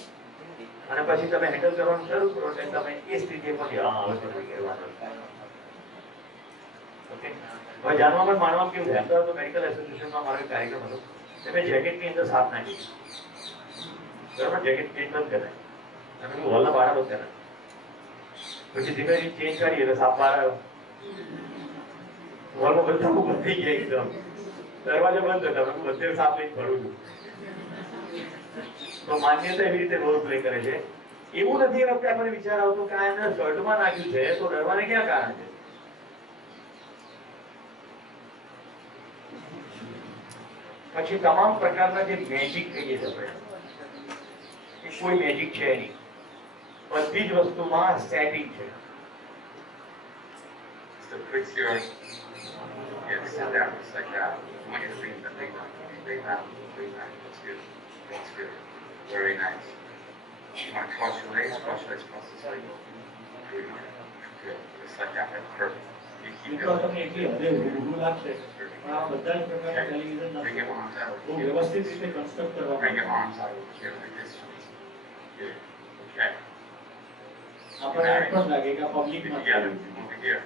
અને પછી તમે હેન્ડલ કરવાનું શરૂ કરો એટલે તમે એ સ્થિતિએ પછી હા હવે તો કહેવાનું. ઓકે, હવે જાણવામાં માનવામાં કેવું થાય? અમદાવાદ મેડિકલ એસોસિએશનમાં મારો એક કાર્યક્રમ હતો, તમે જેકેટની અંદર સાપ નાખી, બરાબર? જેકેટ ચેન્જ બંધ કરાય, તમે હોલના બહાર બંધ કરાય, પછી ધીમે ધીમે ચેન્જ કરી એટલે સાપ બહાર આવ્યો. હોલમાં બધા બંધ થઈ ગયા, એકદમ દરવાજો બંધ હતા, હું બધે સાપ લઈને ફરું છું. તો માન્યતા એવી રીતે રોલ પ્લે કરે છે. એવું નથી એ વખતે આપણને વિચાર આવતો કે આ એમને શર્ટમાં નાખ્યું છે તો ડરવાને ક્યાં કારણ છે? પછી તમામ પ્રકારના જે મેજિક કહીએ છીએ આપણે, કોઈ મેજિક છે નહીં, બધી જ વસ્તુમાં સેટિંગ છે. So fix your, yeah, sit down just like that. I want you to breathe that big out. Breathe out. That's good. That's good. Very nice. You want to cross your legs across the sleeve. Good. Good. Just like that. That's perfect. You keep મિત્રો going. તમને એટલી હદે ઊભું લાગશે, પણ આ બધા જ પ્રકારના television Bring your arms out. બહુ વ્યવસ્થિત રીતે કન્સ્ટ્રક્ટ Bring કરવામાં your arms out. Here like this. Good. Okay. આપણને એમ પણ લાગે કે આ Keep it પબ્લિકમાં together. Over here.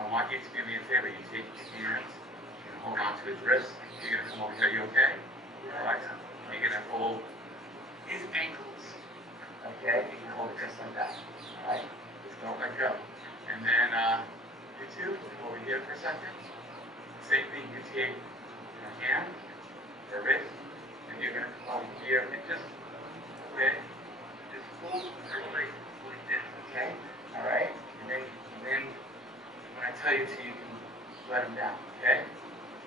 I want you to do me a favor. You take his hands, you hold on to his wrist. You're going to come over here. You okay? All right. You're going to hold his ankles. Okay? You can hold it just like that. All right? Just don't let go. And then you two, over here for a second. Same thing. You take your hand, your wrist, and you're going to come over here and just, okay? Just hold your leg like this. Okay? All right? And then when I tell you to, you can let him down. Okay?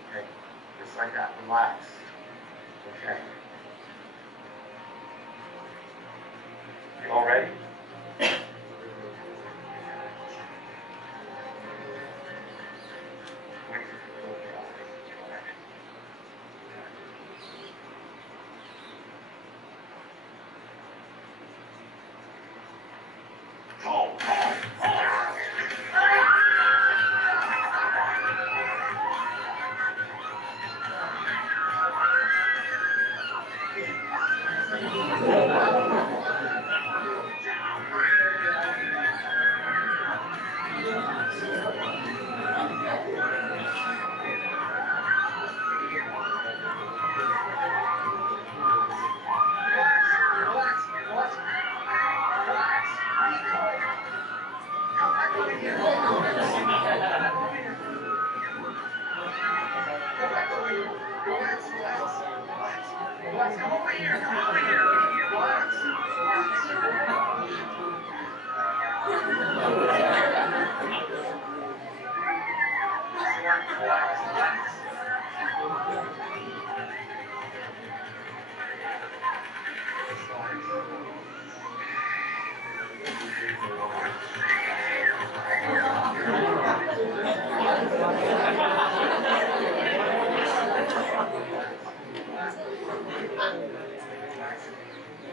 Okay? Just like that. Relax. Okay? You all ready?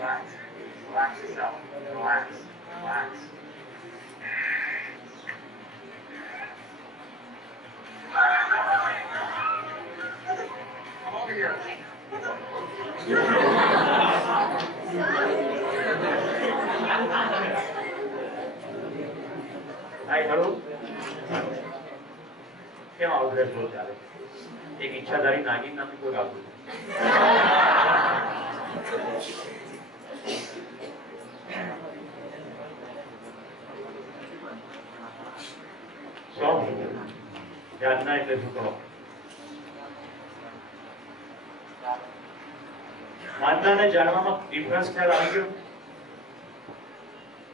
Relax. Relax yourself. Relax. Relax. Come over here. Hi hello કેમ આવું ડ્રેસ બહુ ચાલે એક ઈચ્છાધારી નાગિન નામની કોઈ આવતું યાદના એટલે શું કહો માનનાને જાણવામાં ડિફરન્સ ખ્યાલ આવી ગયો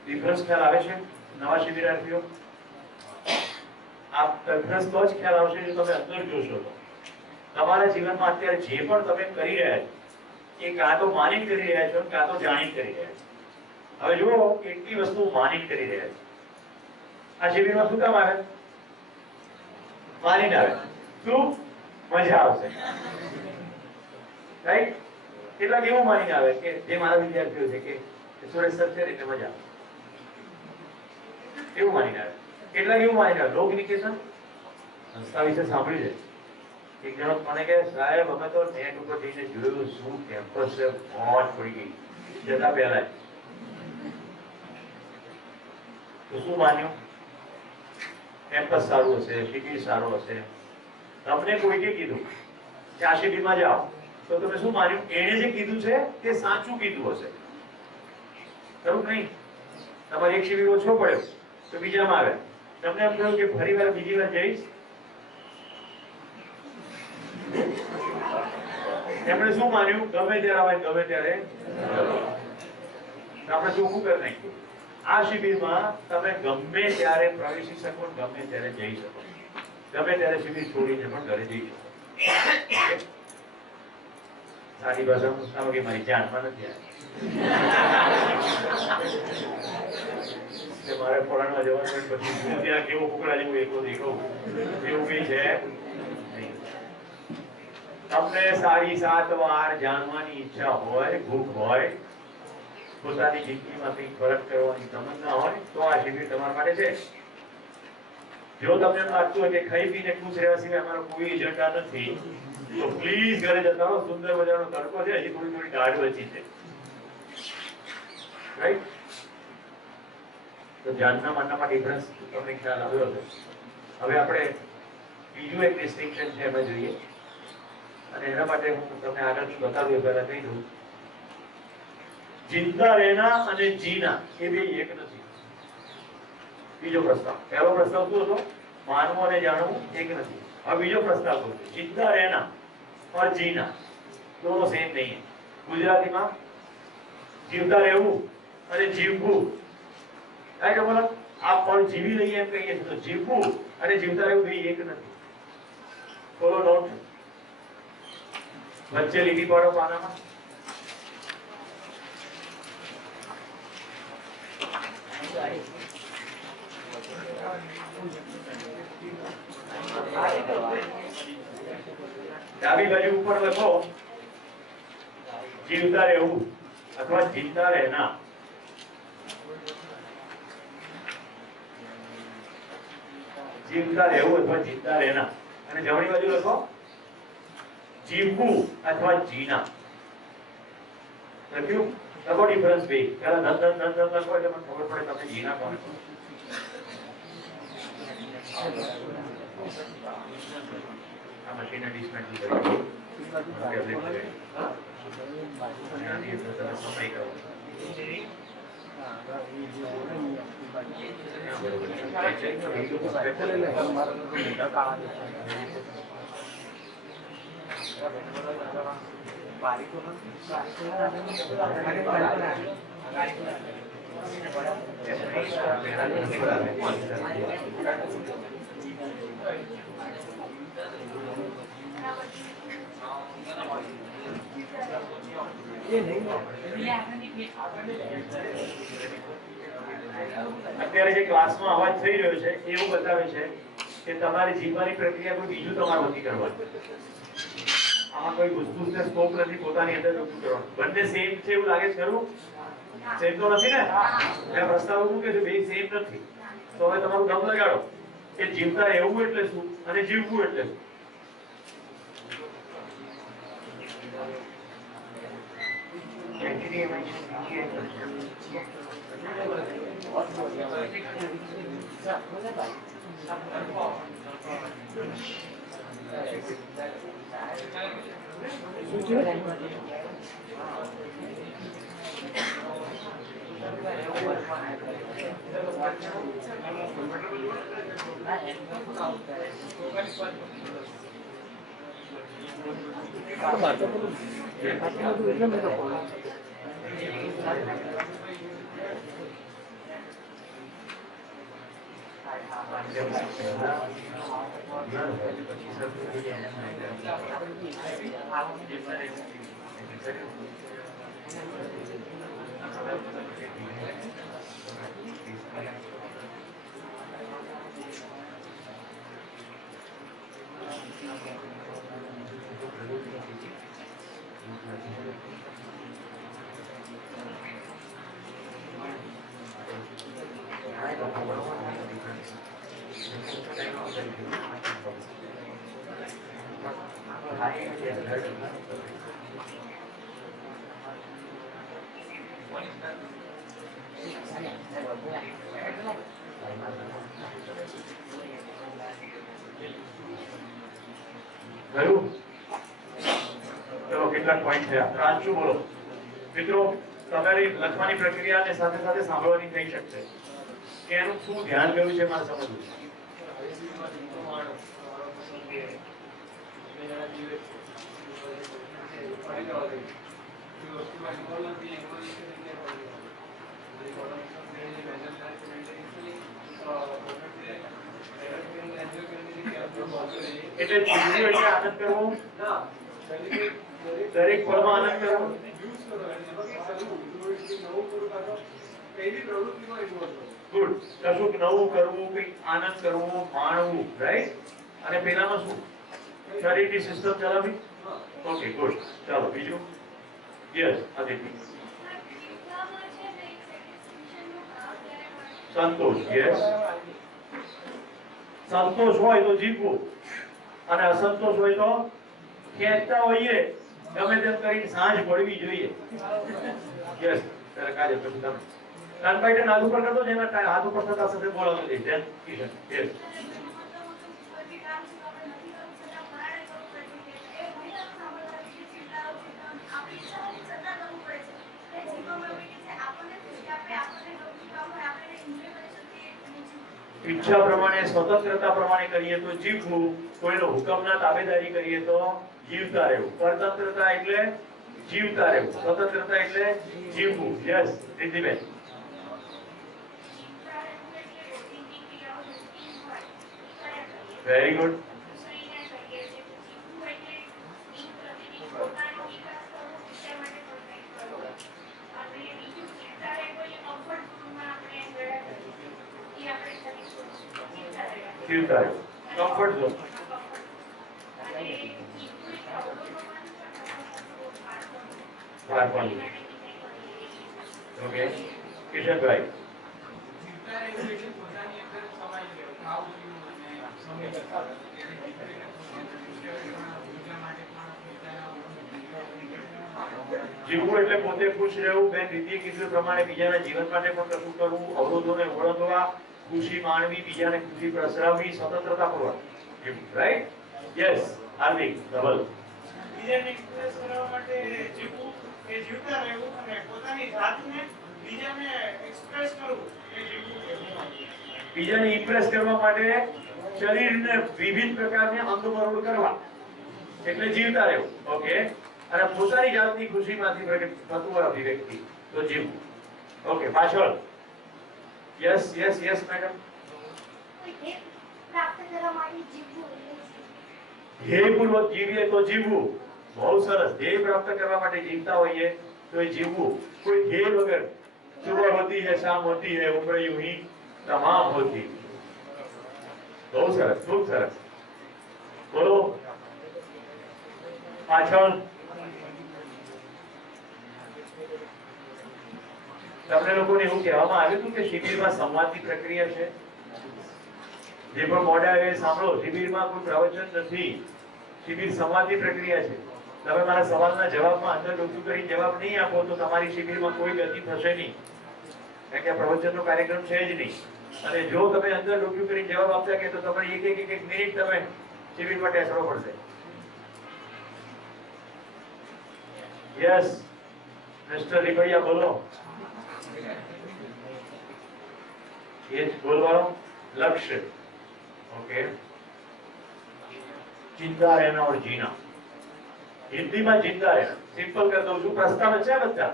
ડિફરન્સ ખ્યાલ આવે છે નવા શિબિરાર્થીઓ આ ડિફરન્સ તો જ ખ્યાલ આવશે જો તમે અંદર જોશો તો તમારા જીવનમાં અત્યારે જે પણ તમે કરી રહ્યા છો એ કાં તો માનીને કરી રહ્યા છો કાં તો જાણીને કરી રહ્યા છો હવે જુઓ કેટલી વસ્તુ માનીને કરી રહ્યા છો આ શિબિરમાં શું કામ આવે માનીને આવે શું મજા આવશે રાઈટ કેટલાક એવું માનીને આવે કે જે મારા વિદ્યાર્થીઓ છે કે સુરેશ સર છે એટલે મજા આવે એવું માનીને આવે કેટલાક એવું માનીને આવે લોક નિકેતન સંસ્થા વિશે સાંભળ્યું છે એક જણો મને કહે સાહેબ અમે તો નેટ ઉપર જઈને જોયું શું કેમ્પસ છે મોજ પડી ગઈ જતા પહેલા તો શું માન્યું કેમ્પસ સારું હશે શિબિર સારું હશે તમને કોઈએ કીધું કે આ શિબિરમાં જાઓ તો તમે શું માન્યું એણે જે કીધું છે તે સાચું કીધું હશે ખરું નહીં તમારે એક શિબિર ઓછો પડ્યો તો બીજામાં આવે તમને એમ કહ્યું કે ફરી વાર બીજી વાર જઈશ એમણે શું માન્યું ગમે ત્યારે આવે ગમે ત્યારે આપણે ચોખ્ખું કરી નાખ્યું આ શિબિરમાં તમે ગમે ત્યારે પ્રવેશી શકો ગમે ત્યારે જઈ શકો ગમે ત્યારે શિબિર છોડીને પણ ઘરે જઈ શકો સારી ભાષામાં સાવ કે મારી જાનમાં નથી આવી મારે ફોરનમાં જવાનું પછી હું ત્યાં કેવો કુકડા જેવું એકલો દેખાવું એવું કઈ છે તમને સારી 7 વાર જાણવાની ઈચ્છા હોય ભૂખ હોય પોતાની જિંદગીમાં કંઈક ફરક કરવાની તમન્ના હોય તો આ શિબિર તમારા માટે છે જો તમને લાગતું હોય કે ખાઈ પીને ખુશ રહેવા સિવાય અમારો કોઈ એજન્ડા નથી તો પ્લીઝ ઘરે જતા રહો સુંદર મજાનો તડકો છે હજી થોડી થોડી ઢાળ વચ્ચી છે રાઈટ તો જાનના માનનામાં ડિફરન્સ તમને ખ્યાલ આવ્યો હશે હવે આપણે બીજું એક ડિસ્ટિંક્શન છે એમાં જોઈએ, અને એના માટે હું તમને આગળથી બતાવ્યું, પહેલા કહી દઉં. જિંદા રહેના અને જીના એ બે એક નથી. બીજો પ્રસ્તાવ, પહેલો પ્રસ્તાવ શું હતો? માનવું અને જાણવું એક નથી. હવે બીજો પ્રસ્તાવ શું છે? જિંદા રહેના और जीना दोनों सेम नहीं है. ગુજરાતીમાં જીવતા રહેવું અને જીવવું, કે બોલો આપ પણ જીવી લઈએ એમ કહીએ તો જીવવું અને જીવતા રહેવું બે એક નથી. બોલો નોટ વચ્ચે લીટી પાડો પાનામાં. ડાબી બાજુ ઉપર લખો જીવતા રહેવું અથવા જીવતા રહેના. જીવતા રહેવું અથવા જીવતા રહેના. અને જમણી બાજુ લખો જીવવું અથવા જીના. લખ્યું? લખો ડિફરન્સ બે. પહેલા ધન ધન ધન ધન લખો એટલે મને ખબર પડે તમે જીના કોને કહો. આ મશીન ડિસ્મેન્ટલ કરી ટેબ્લેટ છે અને આની અંદર તમે સમય કરો. અત્યારે જે ક્લાસમાં અવાજ થઈ રહ્યો છે એવું બતાવે છે કે તમારી જીવવાની પ્રક્રિયા કોઈ બીજું તમારું નથી કરવાનું. આમાં કોઈ ગુસગુસ ને સ્કોપ નથી પોતાની અંદર રજૂ કરવાનું. બંને સેમ છે એવું લાગે છે ખરું? સેમ તો નથી ને? મેં પ્રસ્તાવ મૂકે છે બે સેમ નથી. તો હવે તમારું દમ લગાડો કે જીવતા રહેવું એટલે શું અને જીવવું એટલે શું. ચલો કેટલાક પોઈન્ટ થયા. પ્રાંશુ બોલો. મિત્રો તમારી લખવાની પ્રક્રિયા સાથે સાથે સાંભળવાની થઈ શકશે કે એનું શું ધ્યાન ગયું છે મારે સમજવું છે. એટલે જીવવું એટલે આનંદ કરવો, દરેક પળમાં આનંદ કરવો. ગુડ. કશુંક નવું કરવું, કંઈક આનંદ કરવો, માણવું, રાઈટ. અને પેલામાં શું? શરીરની સિસ્ટમ ચલાવવી. Okay good. ચાલો બીજું. યસ આદિત્ય. સંતોષ. યસ. સંતોષ હોય તો જીવવું અને અસંતોષ હોય તો ખેંચતા હોઈએ ગમે તેમ કરીને સાંજ પડવી જોઈએ. યસ. ત્યારે કાજે પછી તમે કાનભાઈ હાથ ઉપર કરતો જેના હાથ ઉપર થતા સાથે બોલાવતો જઈશ. યસ. જરૂરી કામ છે તો આપણે નથી કરવું છતાં પરાણે કરવું પડે છે એ મહિલાઓ સાંભળવાની જે ચિંતાઓ છે તો આપણી ઈચ્છાઓની છતાં કરવું પડે છે એ જીવનમાં એવી કે છે આપણને ખુશી આપે આપણને ગમતું કામ હોય આપણે એન્જોય કરી શકીએ ઈચ્છા પ્રમાણે સ્વતંત્રતા પ્રમાણે કરીએ તો જીવવું, કોઈનો હુકમના તાબેદારી કરીએ તો જીવતા રહેવું. પરતંત્રતા એટલે જીવતા રહેવું, સ્વતંત્રતા એટલે જીવવું. યસ રિદ્ધિબેન. Very good. જીવતા રહેવું, કમ્ફર્ટ ઝોન. ઓકે કિશનભાઈ. જીવવું એટલે પોતે ખુશ રહેવું. બેન રીતિએ કીધું પ્રમાણે બીજાના જીવન માટે પણ કશું કરવું, અવરોધોને ઓળંગવા, ખુશી માણવી, બીજાને ખુશી પ્રસરાવવી, સ્વતંત્રતા પૂર્વક. રાઈટ? યસ હાર્દિક ડબલ. બીજાને એક્સપ્રેસ કરવા માટે જીવવું એ જીવતા રહેવું અને પોતાની જાતને બીજાને એક્સપ્રેસ કરવું એ જીવવું. બીજાને ઇમ્પ્રેસ કરવા માટે શરીરને વિવિધ પ્રકારની અંગમરોડ કરવા એટલે જીવતા રહેવું. ઓકે. અને પોતાની જાતની ખુશીમાંથી પ્રગટ થતું હોય અભિવ્યક્તિ તો જીવવું. ઓકે પાછળ. Yes yes yes madam. પ્રાપ્ત કરવા માટે જીવવું ધ્યેયપૂર્વક જીવીએ તો જીવવું. બહુ સરસ. ધ્યેય પ્રાપ્ત કરવા માટે જીવતા હોઈએ તો એ જીવવું. કોઈ ધ્યેય વગર સુબહ હોતી है शाम होती है उम्र यूं ही तमाम होती. બહુ સરસ, ખૂબ સરસ. બોલો પાછળ. તમને લોકોને એવું કહેવામાં આવ્યું હતું કે શિબિરમાં સંવાદની પ્રક્રિયા છે. જે પણ મોડા આવે સાંભળો, શિબિરમાં કોઈ પ્રવચન નથી, શિબિર સંવાદની પ્રક્રિયા છે. તમે મારા સવાલના જવાબમાં અંદર ડોકું કરીને જવાબ નહીં આપો તો તમારી શિબિરમાં કોઈ ગતિ થશે નહીં, કારણ કે પ્રવચનનો કાર્યક્રમ છે જ નહીં. અને જો તમે અંદર ડોકું કરીને જવાબ આપતા કે તો તમારી એક મિનિટ તમે શિબિરમાં ટેસડો પડશે. યસ મિસ્ટર લીપૈયા બોલો. ये बोलवाओ लक्ष्य. ओके. जिंदा रहना और जीना. हिंदी में जिंदा रहना सिंपल कर दो. प्रस्ताव है बच्चा.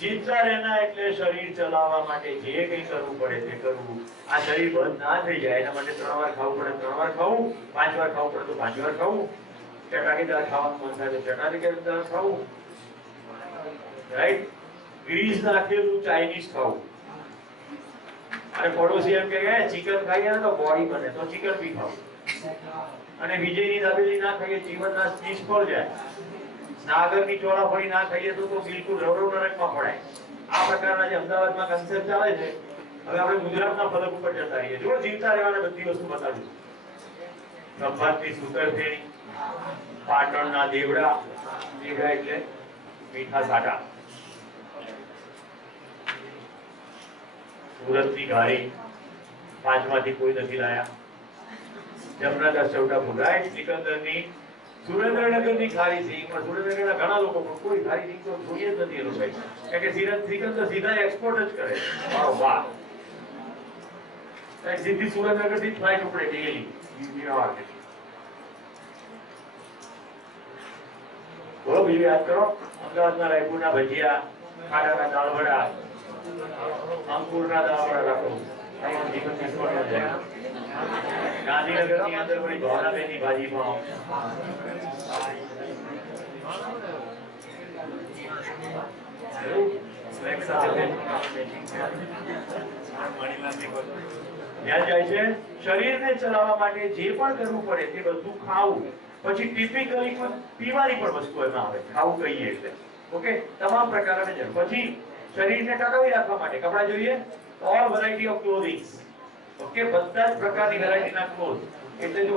जिंदा रहना એટલે શરીર ચલાવવા માટે જે કંઈ કરવું પડે તે કરવું. આ શરીર બંધ ના થઈ જાય એના માટે 3 વાર ખાવું પડે 3 વાર ખાવું, 5 વાર ખાવું પડે તો 5 વાર ખાવું, ચટાકેદાર ખાવાનું મન થાય તો ચટાકેદાર ખાવું. રાઈટ? ગ્રીસ નાખેલું ચાઇનીઝ ખાવું. અને પડોશી એમ કે ચિકન ખાઈએ ને તો બોડી બને તો ચિકન બી ખાવું. અને વિજયની દાબેલી ના ખાઈએ જીવન નિષ્ફળ જાય. નાગરની ચોળાફળી ના ખાઈએ તો બિલકુલ રવરો નરકમાં પડાય. આ પ્રકારના જે અમદાવાદમાં કન્સેપ્ટ ચાલે છે, હવે આપણે ગુજરાતના ફલક ઉપર જતા રહીએ. જો જીવતા રહેવાના બધી વસ્તુ બતાવું. ખંભાતની સૂતરફેણી, પાટણના દેવડા, દેવડા એટલે મીઠા સાટા, સુરતની ઘારી, 5માંથી કોઈ નથી લાયા, જમનાદાસ ચૌટા ફુગાય, સિકંદરની સુરેન્દ્રનગરની ખારી સિંગ, પણ સુરેન્દ્રનગરના ઘણા લોકો પણ કોઈ ખારી સિંગ તો જોઈએ જ નથી એ લોકો, કારણ કે સિકંદર સીધા એક્સપોર્ટ જ કરે. વાહ, સીધી સુરેન્દ્રનગરથી ફ્લાઇટ ઉપડે ડેલી. બોલો બીજું યાદ કરો. અમદાવાદના રાયપુરના ભજીયા, ખાડાના દાળવડા, અંકુરના દાળવડા રાખો. ગાંધીનગરની અંદર વળી ભાવનાબેનની ભાજી પાઉં. ત્યાં જાય છે. શરીરને ચલાવવા માટે જે પણ કરવું પડે તે બધું ખાવું. પછી ટિપિકલી કોઈ પીવાની પણ વસ્તુ એમાં આવે, ખાવું કહીએ એટલે. ઓકે, તમામ પ્રકારના જરૂર. પછી શરીરને ટકાવી રાખવા માટે કપડા જોઈએ, all variety of clothing. Okay, બધા જ પ્રકારની વેરાયટીના ક્લોથ. એટલે જો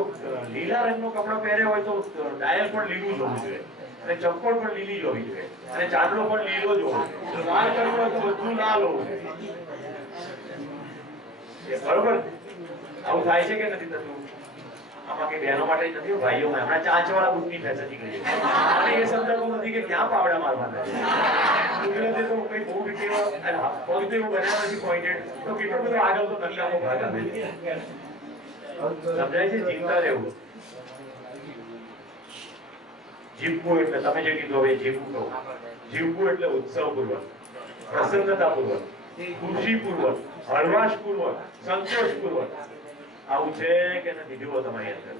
લીલા રંગનો કપડો પહેર્યો હોય તો ડાયલ પણ લીલું જ હોવું જોઈએ, અને ચપ્પલ પણ લીલી જ હોવી જોઈએ, અને ચાદરો પણ લીલો જ હોવો જોઈએ. લાલ કરવું હોય તો બધું લાલ હોવું જોઈએ. બરોબર? આવું થાય છે કે નથી થતું? આમાં કે બહેનો માટે નથી, ભાઈઓ માટે. હમણાં ચાંચવાળા બૂટની ફેશન નીકળી છે અને એ સમજાતું નથી કે ક્યાં પાવડા મારવાના છે. ગુજરાતી તો કઈ બહુ કેવા પગ તો એવું બનાવ્યા નથી પોઈન્ટેડ, તો કેટલો બધો આગળ તો નકામો ભાગ આવે છે. સમજાય છે? જીવતા રહેવું. જીવવું એટલે તમે જે કીધું હવે જીવવું કહું. જીવવું એટલે ઉત્સવપૂર્વક, પ્રસન્નતાપૂર્વક, ખુશીપૂર્વક, હળવાશપૂર્વક, સંતોષપૂર્વક. આવું છે કે નથી જુઓ તમારી અંદર.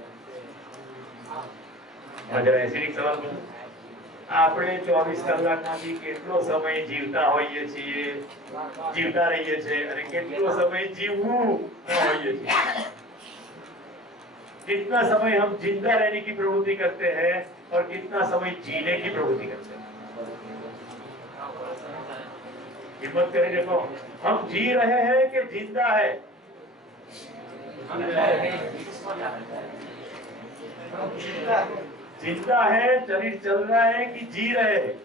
જરા એસિડિક સવાલ પૂછું. આપણે 24 કલાકમાંથી કેટલો સમય જીવતા હોઈએ છીએ, જીવતા રહીએ છીએ, અને કેટલો સમય જીવવું હોઈએ છીએ? कितना समय हम जिंदा रहने की प्रवृत्ति करते हैं और कितना समय जीने की प्रवृत्ति करते हैं? हिम्मत करके देखो, हम जी रहे हैं कि जिंदा है? जिंदा है, शरीर चल रहा है कि जी रहे हैं?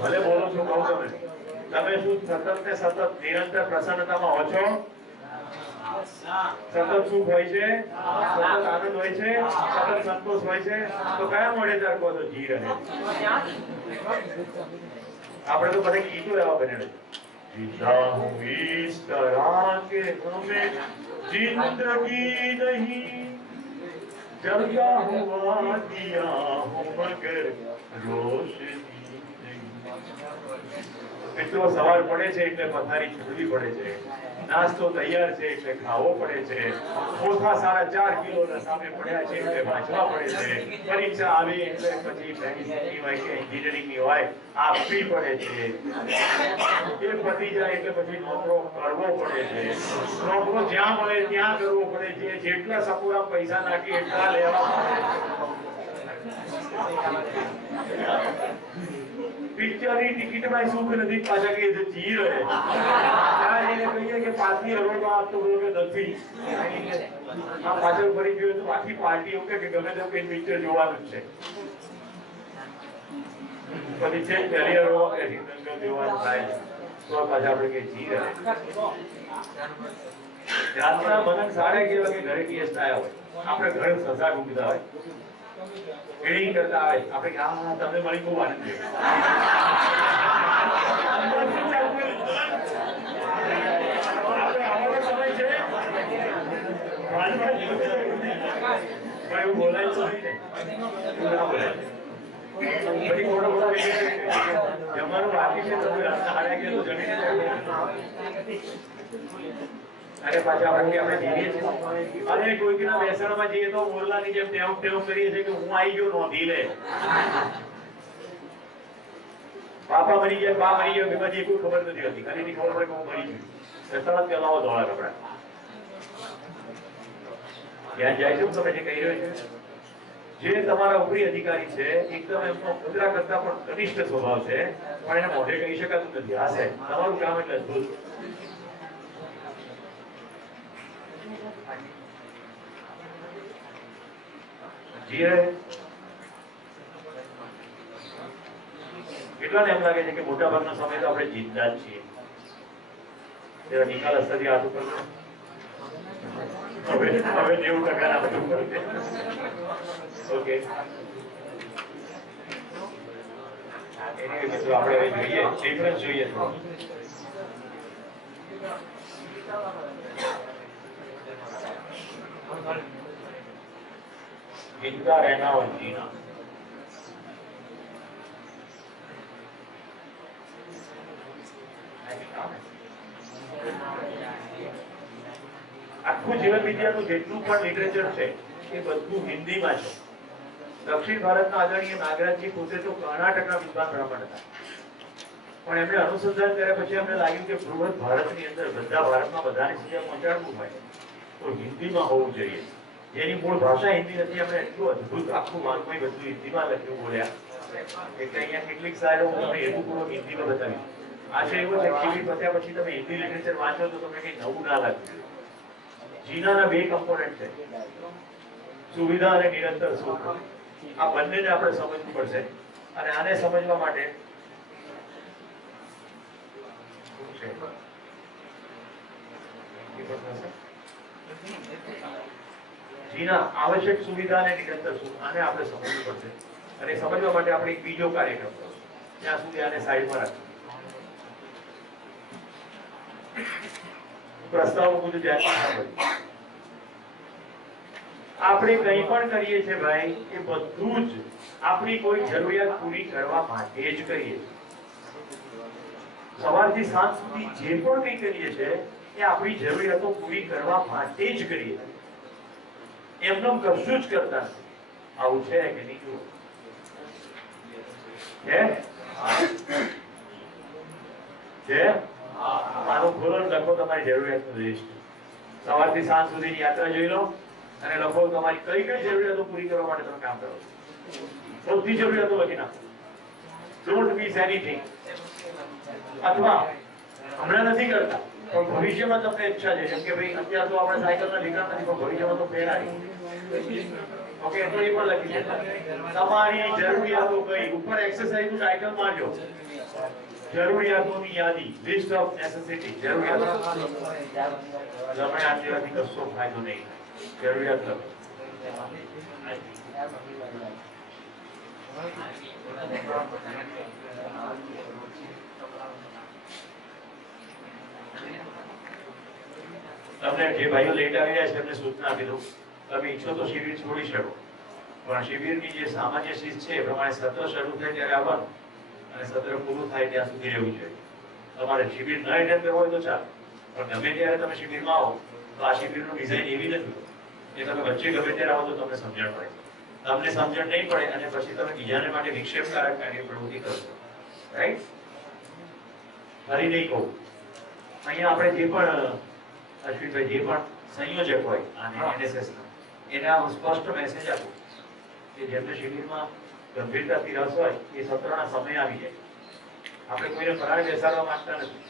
भले बोलो છો કહું તમે શું સતત ને સતત નિરંતર પ્રસન્નતામાં હો છો? સતત સુખ હોય છે, સતત આનંદ હોય છે, સતત સંતોષ હોય છે, તો કયા મોડે તાર કહો તો જી રહે? આપણે તો બધા ગીતો એવા બને જીતા હું इस तरह के हमें जिंदगी नहीं जलता हुआ दिया हूं मगर रोशनी नहीं. મિત્રો સવાર પડે છે એટલે પથારી છોડવી પડે છે, નાસ્તો તૈયાર છે એટલે ખાવો પડે છે, પોથા 4.5 કિલોના સામે પડ્યા છે એટલે વાંચવા પડે છે, પરીક્ષા આવી એટલે પછી મેડિસિનની હોય કે એન્જિનિયરિંગની હોય આપવી પડે છે, એ પતી જાય એટલે પછી નોકરો કરવો પડે છે, નોકરો જ્યાં મળે ત્યાં કરવો પડે છે, જેટલા સપોરા પૈસા નાખી એટલા લેવા પડે. પિક્ચરની ટિકિટમાં સુખ નથી, પાછા કે જી રહે. ત્યાં જઈને કહીએ કે પાછી હરોળમાં આપતો બોલો કે નથી, આ પાછળ ફરી ગયો તો આખી પાર્ટી એવું કે ગમે તેમ કઈ પિક્ચર જોવાનું જ છે. પછી છે પહેલી હરોળમાં કે દંગલ જોવાનું થાય તો પાછા આપણે કે જી રહે. રાતના મનન 11:30 વાગે ઘરે ગેસ્ટ આવ્યા હોય, આપણે ઘરે સસા ઊંઘતા હોય, ફીડિંગ કરતા હોય, આપણે કે હા તમને મળી બહુ આનંદ થયો. એવું બોલાય તો નહીં ને, ના બોલાય. પછી મોટો મોટો જમવાનું બાકી છે તો સાડા કે તો જમીને અરે પાછા આપણે જીવીએ છીએ અને કોઈકના બેસણમાં જઈએ તો મોરલાની જેમ ટેવ કરીએ છીએ કે હું આવી ગયો નોંધી લે. બાપા મરી ગયા, બા મરી ગયો, બેમાંથી કોઈ ખબર નથી હોતી, ખાલી એની ખબર પડે કે હું મરી ગયું. તરત પેલાવો ધોળા કપડા ધ્યાન જાય છે. તમે જે કહી રહ્યો છે, જે તમારા ઉપરી અધિકારી છે એકદમ એમનો કુતરા કરતા પણ કનિષ્ઠ સ્વભાવ છે, પણ એને મોઢે કહી શકાતું નથી. હા સાહેબ તમારું કામ એટલે અદભુત. કેટલાને એમ લાગે છે કે મોટા ભાગનો સમય તો આપણે જીતતા જ છીએ? તેના નિકાલ અસ્તરી હાથ ઉપર હવે 90% આ બધું કરે. ઓકે, એની મિત્રો આપણે હવે જોઈએ ડિફરન્સ જોઈએ તો जिंदा रहना और जीना. આખું જીવન વિદ્યાનું જેટલું પણ લિટરેચર છે એ બધું હિન્દીમાં છે. દક્ષિણ ભારતના આદરણીય નાગરાજજી પોતે તો કર્ણાટકના વિદ્વાન બ્રાહ્મણ હતા, પણ એમણે અનુસંધાન કર્યા પછી એમને લાગ્યું કે બૃહદ ભારતની અંદર બધા ભારતમાં બધાને સુધી પહોંચાડવું હોય તો હિન્દીમાં હોવું જોઈએ. જેની મૂળ ભાષા હિન્દી નથી, એમણે એટલું અદભુત આખું વાંકમય બધું હિન્દીમાં લખ્યું બોલ્યા એટલે અહીંયા કેટલીક સાઈડો હું તમને હેતુપૂર્વક હિન્દીમાં બતાવીશ. આશય એવો છે કે પત્યા પછી તમે હિન્દી લિટરેચર વાંચો તો તમને કંઈ નવું ના લાગે. જીનાના 2 કમ્પોનન્ટ છે, સુવિધા અને નિરંતર સુખ. આ બંનેને આપણે સમજવું પડશે અને આને સમજવા માટે જીના આવશ્યક સુવિધા અને નિરંતર સુખ, આને આપણે સમજવું પડશે. અને સમજવા માટે આપણે એક બીજો કાર્યક્રમ કરવો. ત્યાં સુધી આને સાઈડમાં રાખો. પ્રસ્તાવો બધું ધ્યાનમાં સાંભળજો. આપણે કંઈ પણ કરીએ છીએ ભાઈ, એ બધું જ આપણી કોઈ જરૂરિયાત પૂરી કરવા માટે જ કરીએ છીએ. સવારથી સાંજ સુધી જે પણ કંઈ કરીએ છીએ એ આપણી જરૂરિયાતો પૂરી કરવા માટે જ કરીએ છીએ. એમનું કશું જ કરતા નથી. આવું છે કે નહીં? જુઓ છે આનું ખોલો, લખો તમારી જરૂરિયાતનું લિસ્ટ. સવારથી સાંજ સુધીની યાત્રા જોઈ લો અને લખો તમારી કઈ કઈ જરૂરિયાતો પૂરી કરવા માટે તમે કામ કરો છો. બધી જરૂરિયાતો લખી નાખો. Don't miss anything. અથવા હમણાં નથી કરતા પણ ભવિષ્યમાં તમને ઈચ્છા છે, જેમ કે ભાઈ અત્યારે તો આપણે સાયકલના ઠીકાણા નથી, પણ ભવિષ્યમાં તો ફેરાય. ઓકે, તો એ પણ લખી દેજો. તમારી જરૂરિયાતો કઈ, ઉપર એક્સરસાઇઝનું ટાઇટલ મારજો. જરૂરિયાતોની યાદી, લિસ્ટ ઓફ નેસેસિટી. જરૂરિયાતો તમે આટલાથી કશો ફાયદો નહીં. જરૂરિયાત લખો. તમને જે ભાઈઓ લેટ આવી રહ્યા છે એમને સૂચના આપી દઉં, તમે ઈચ્છો તો શિબિર છોડી શકો, પણ શિબિરની જે સામાન્ય શિસ્ત છે એ પ્રમાણે સત્ર શરૂ થાય ત્યારે આવવાનું અને સત્ર પૂરું થાય ત્યાં સુધી રહેવું જોઈએ. તમારે શિબિર ન એટેન્ડ કરવો હોય તો ચાલે, પણ ગમે ત્યારે તમે શિબિરમાં આવો તો આ શિબિરનું ડિઝાઇન એવી નથી કે તમે વચ્ચે ગમે ત્યારે આવો તો તમને સમજણ પડે. તમને સમજણ નહીં પડે અને પછી તમે બીજાને માટે વિક્ષેપકારક કાર્ય પ્રવૃત્તિ કરશો. રાઈટ? ફરી નહીં કહું, અહીંયા આપણે જે પણ અશ્વિનભાઈ જે પણ સંયોજક હોય અને NSSના, એને આ સ્પષ્ટ મેસેજ આપો કે જેમને શિબિરમાં ગંભીરતાથી રસ હોય એ સત્રના સમય આવી જાય. આપણે કોઈને ફરાળ બેસાડવા માંગતા નથી.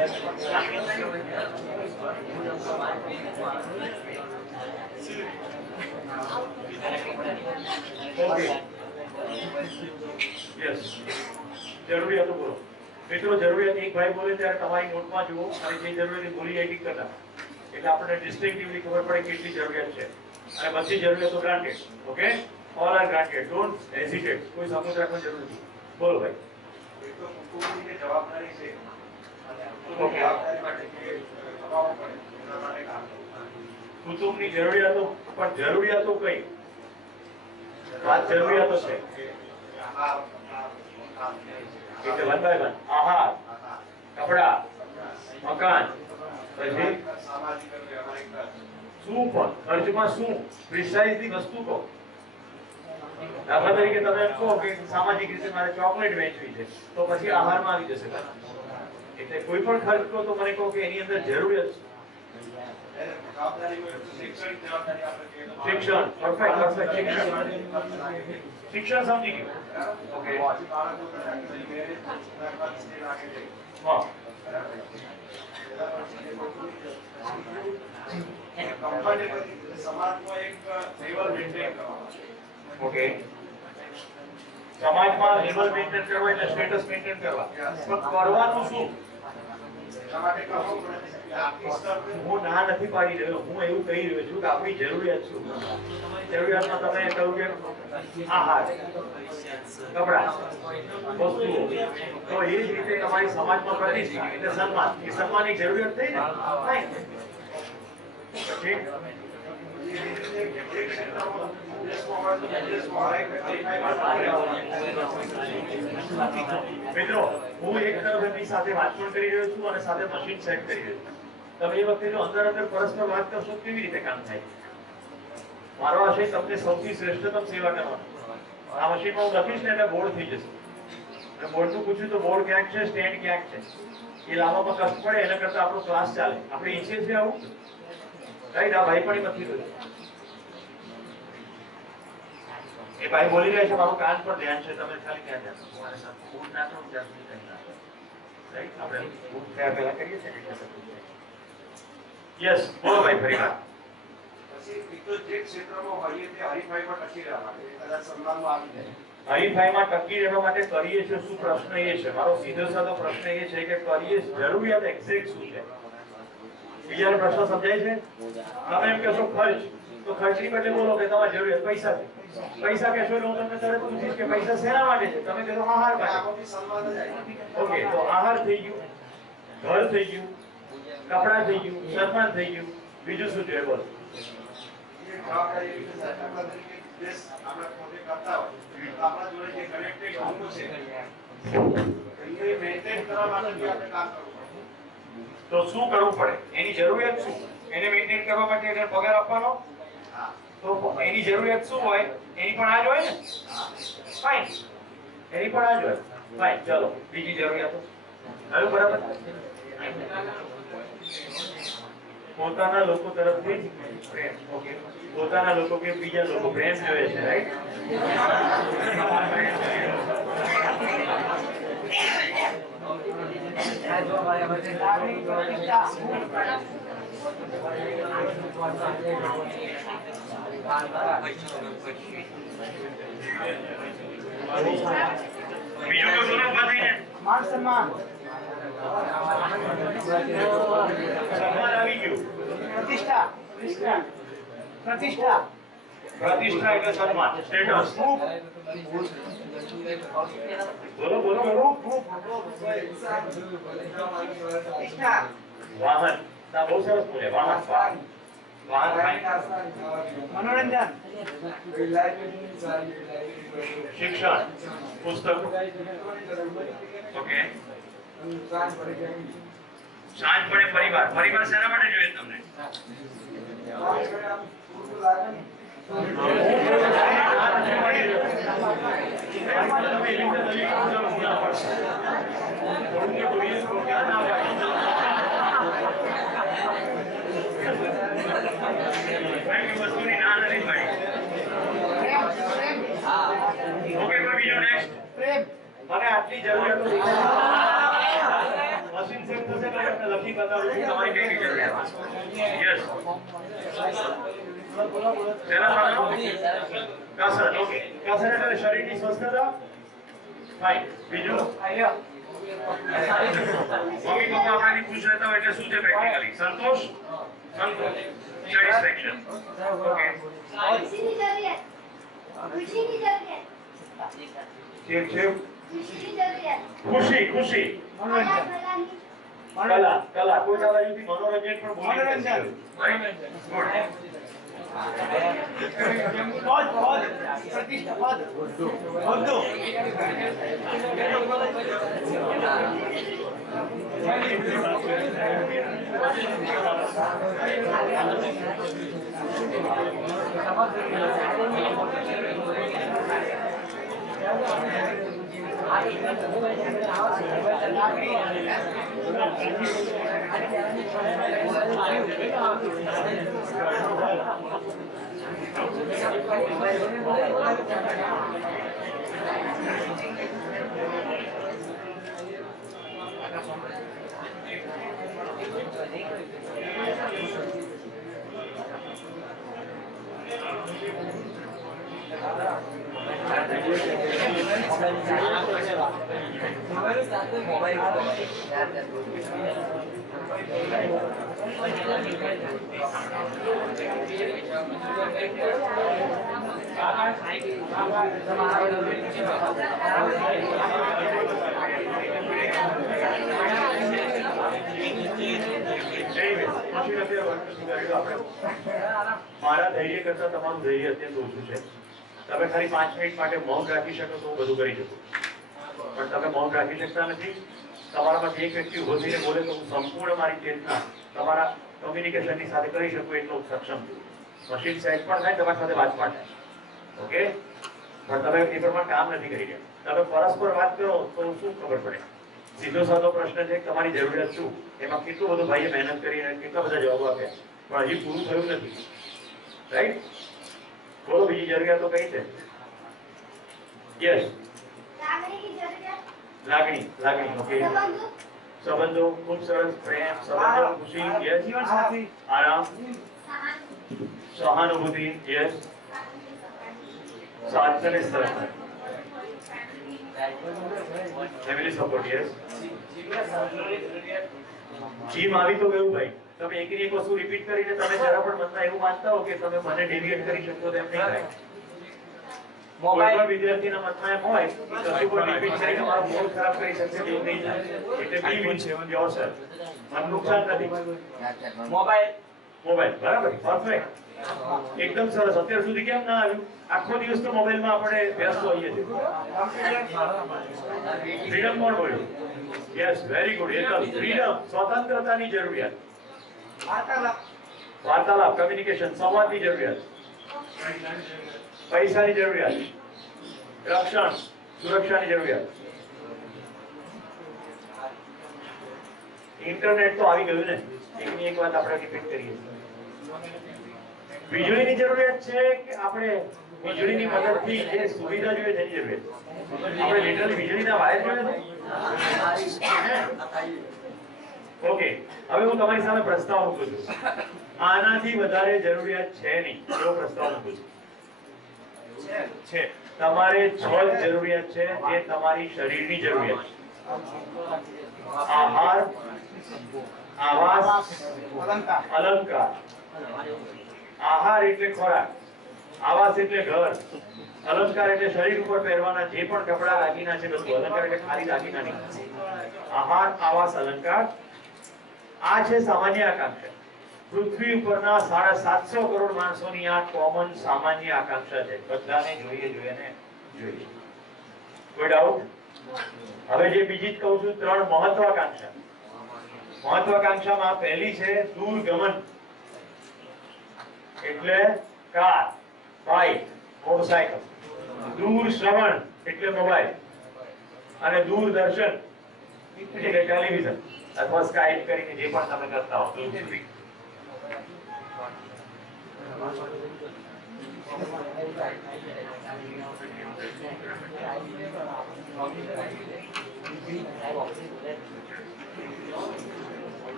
ઓકે યસ જરૂરિયાતો બોલો મિત્રો. જરૂરિયાત એક ભાઈ બોલે ત્યારે તમારી નોટમાં જુઓ અને જે જરૂરિયાત બોલી એડિટ કરતા એટલે આપણને ડિસ્ટિંક્ટિવલી ખબર પડે કેટલી જરૂરિયાત છે અને બધી જરૂરિયાતો granted. Okay all are granted. Don't હેઝિટેટ. કોઈ સમજ રાખવાની જરૂર નથી. બોલો ભાઈ. એક તો કુટુંબની જે જવાબદારી છે અને ઓકે. જવાબદારી માટે જે દબાવવું પડે એના માટે કામ કરવું. કુટુંબની જરૂરિયાતો પણ જરૂરિયાતો કઈ વાત જરૂરિયાતો છે એટલે વન બાય વન. આહાર, કપડા, મકાન, પછી સામાજિક અને વ્યવહારિક શું પણ ખર્ચમાં શું પ્રિસાઇઝલી વસ્તુ કહો. દાખલા તરીકે તમે એમ કહો કે સામાજિક રીતે મારે ચોકલેટ વેચવી છે તો પછી આહારમાં આવી જશે. એટલે કોઈ પણ ખર્ચ કહો તો મને કહો કે એની અંદર જરૂરિયાત છે. જવાબદારી હોય તો શિક્ષણ જવાબદારી આપણે કહીએ તો શિક્ષણ. Perfect perfect. શિક્ષણ સમજી ગયું. ઓકે પછી બાળકો મેરેજ લાગે છે હા સમાજમાં એક લેવલ મેન્ટેન કરવાનો. ઓકે. સમાજમાં લેવલ મેન્ટેન કરવા એટલે સ્ટેટસ મેન્ટેન કરવા. પણ કરવાનું શું? એના માટે કરવું પડે કે આપણી સ્તર હું ના નથી પાડી રહ્યો. હું એવું કહી રહ્યો છું કે આપણી જરૂરિયાત શું. તમારી જરૂરિયાતમાં તમે કહ્યું કે આહાર, કપડા, વસ્તુઓ. તો એ જ રીતે તમારી સમાજમાં પ્રતિષ્ઠા એટલે સન્માન. એ સન્માન એક જરૂરિયાત થઈ ને. Fine. પછી મિત્રો હું એક તરફ એમની સાથે વાત પણ કરી રહ્યો છું અને સાથે મશીન સેટ કરી રહ્યો છું. તમે એ વખતે જો અંદર પરસ્પર વાત કરશો કેવી રીતે કામ થાય. મારો આશય તમને સૌથી શ્રેષ્ઠતમ સેવા કરવાનો. આ મશીનમાં હું લખીશ ને એટલે બોર્ડ થઈ જશે. અને બોર્ડનું પૂછ્યું તો બોર્ડ ક્યાંક છે, સ્ટેન્ડ ક્યાંક છે. એ લાવવામાં કષ્ટ પડે એના કરતા આપણો ક્લાસ ચાલે. આપણે ઈચ્છીએ છીએ આવું રાઈટ. આ ભાઈ પણ નથી રહ્યું. એ ભાઈ બોલી રહ્યા છે મારું કાન પર ધ્યાન છે. તમે ખાલી ક્યાં ધ્યાન આપો. મારે સાથે બૂટ ના કરો ત્યાં સુધી કંઈ ના કરો. રાઈટ. આપણે બૂટ થયા પહેલા કરીએ છીએ. યસ બોલો ભાઈ ફરી વાર. પછી મિત્રો જે ક્ષેત્રમાં હોઈએ તે હરીફાઈમાં ટકી રહેવા માટે કદાચ સન્માનમાં આવી જાય. હરીફાઈમાં ટકી રહેવા માટે કરીએ છીએ શું? પ્રશ્ન એ છે મારો સીધો સાધો પ્રશ્ન એ છે કે કરીએ જરૂરિયાત એક્ઝેક્ટ શું છે? બીજાનો પ્રશ્ન સમજાય છે? તમે એમ કહેશો ખર્ચ તો ખર્ચની બદલે બોલો કે તમારી જરૂરિયાત પૈસા છે. પૈસા કહેશો એટલે હું તમને તરત પૂછીશ કે પૈસા શેના માટે છે? તમે કહેશો આહાર માટે. આમાંથી સન્માન જ આવી. ઓકે તો આહાર થઈ ગયું, ઘર થઈ ગયું, કપડા થઈ ગયું, સન્માન થઈ ગયું. બીજું શું જોઈએ બોલો? એ જવાબદારી એવી છે દાખલા તરીકે દેશ આપણે પોતે કરતા હોય તો આપણા જોડે જે કનેક્ટેડ અંગો છે એને મેન્ટેન કરવા માટે બી આપણે કામ કરવું પડે. તો શું કરવું પડે? એની જરૂરિયાત શું? એને મેન્ટેન કરવા માટે એને પગાર આપવાનો. તો એની જરૂરિયાત શું હોય? એની પણ આ જ હોય ને. ફાઇન. એની પણ આ જ હોય. ફાઇન. ચલો બીજી જરૂરિયાતો હવે બરાબર. પોતાના લોકો તરફથી પ્રેમ. ઓકે. પોતાના લોકો કે બીજા લોકો પ્રેમ જોઈએ છે રાઈટ. બીજું તો બોલો ઉભા થઈને. मान सम्मान સન્માન આવી ગયું. प्रतिष्ठा प्रतिष्ठा પ્રતિષ્ઠા એટલે સન્માન સ્ટેટસ. બોલો બોલો બોલો. प्रतिष्ठा વાહન. ના બહુ સરસ બોલે. વાહન વાહન વાહન. मनोरंजन શિક્ષણ, પુસ્તક. ઓકે. સાંજ પડે પરિવાર. પરિવાર શેના માટે જોઈએ તમને? વસ્તુની ના નથી પડી. ઓકે બીજું નેક્સ્ટ. प्रेम મને આટલી જરૂરિયાતો મશીન સેટ થશે બતાવું છું તમારી કઈ રીતે યસ તેના નામ કસરત ઓકે કસરત એટલે શરીરની સ્વસ્થતા ફાઇન બીજું મમ્મી પપ્પા આપણાથી ખુશ રહેતા હોય એટલે શું છે પ્રેક્ટિકલી સંતોષ સંતોષ સેટિસ્ફેક્શન ઓકે ખુશીની જરૂરિયાત ખુશીની જરૂરિયાત ઠીક છે ખુશીની જરૂરિયાત ખુશી ખુશી કલા કલા કોઈ દાદા યુથી મનોરંજન પણ બોલી મનોરંજન. ગુડ પદ પ્રતિષ્ઠા પદ હોદ્દો મારા ધૈર્ય કરતા તમારું ધૈર્ય અત્યંત ઓછું છે તમે ખાલી 5 મિનિટ માટે મૌન રાખી શકો તો હું બધું કરી શકું પણ તમે મૌન રાખી શકતા નથી તમારામાંથી એક વ્યક્તિ ઉભો થઈને બોલે તો હું સંપૂર્ણ મારી ચેતના તમારા કમ્યુનિકેશનની સાથે કરી શકું એટલો સક્ષમ છું મશીન સેટ પણ થાય તમારી સાથે વાત પણ થાય ઓકે પણ તમે એ પ્રમાણે કામ નથી કરી રહ્યા તમે પરસ્પર વાત કરો તો શું ખબર પડે સીધો સાધો પ્રશ્ન છે તમારી જરૂરિયાત શું એમાં કેટલું બધું ભાઈએ મહેનત કરી અને કેટલા બધા જવાબો આપ્યા પણ હજી પૂરું થયું નથી રાઈટ બોલો બીજી જરૂરિયાતો કઈ છે યસ લાગણીની જરૂરિયાત લાગણી લાગણી ઓકે સંબંધો સંબંધો ખૂબ સરસ પ્રેમ સંબંધો ખુશી યસ જીવન સાથી આરામ સહાનુભૂતિ યસ સાથ અને સરળતા ફેમિલી સપોર્ટ યસ જીમ આવી તો ગયું ભાઈ તમે એકની એક વસ્તુ રિપીટ કરીને તમે જરા પણ મનમાં એવું માનતા હો કે તમે મને ડેવિએટ કરી શકશો તેમ નહીં થાય કોઈ પણ વિદ્યાર્થીના મનમાં એમ હોય કે કશું પણ રિપીટ કરીને મારો મૂડ ખરાબ કરી શકશે તેવું નહીં થાય એટલે બી વિચ યોરસેલ્ફ મન નુકસાન નથી મોબાઈલ બરાબર પરફેક્ટ એકદમ સરસ અત્યાર સુધી કેમ ના આવ્યું આખો દિવસ તો મોબાઈલમાં આપણે વ્યસ્ત હોઈએ છીએ ફ્રીડમ કોણ બોલ્યું યસ વેરી ગુડ એકદમ ફ્રીડમ સ્વતંત્રતાની જરૂરિયાત વાર્તાલાપ કમ્યુનિકેશન સંવાદની જરૂરિયાત પૈસાની જરૂરિયાત રક્ષણ સુરક્ષાની જરૂરિયાત ઇન્ટરનેટ તો આવી ગયું ને એકની એક વાત આપણે રિપીટ કરીએ વીજળીની જરૂરિયાત છે કે આપણે વીજળીની મદદથી જે સુવિધા જોઈએ તેની જરૂરિયાત આપણે લિટરલી વીજળીના વાયર જોયા છે ઓકે હવે હું તમારી સામે પ્રસ્તાવ મૂકું છું આનાથી વધારે જરૂરિયાત છે નહીં એવો પ્રસ્તાવ મૂકું છું છે તમારે 6 જ જરૂરિયાત છે જે તમારી શરીરની જરૂરિયાત છે આહાર આવાસ અલંકાર આહાર એટલે ખોરાક આવાસ એટલે ઘર અલંકાર એટલે શરીર ઉપર પહેરવાના જે પણ કપડા દાગીના છે બધું અલંકાર એટલે ખાલી દાગીના નહીં આહાર આવાસ અલંકાર આ છે સામાન્ય આકાંક્ષા પૃથ્વી ઉપરના 750 કરોડ માણસોની આ કોમન સામાન્ય આકાંક્ષા છે બધાને જોઈએ કોઈ ડાઉટ હવે જે બીજી જ કહું છું 3 મહત્વાકાંક્ષામાં પહેલી છે દૂરગમન એટલે કાર બાઇક મોટરસાયકલ દૂર શ્રવણ એટલે મોબાઈલ અને દૂરદર્શન એટલે ટેલિવિઝન અથવા સ્કાઇપ કરીને જે પણ તમે કરતા હો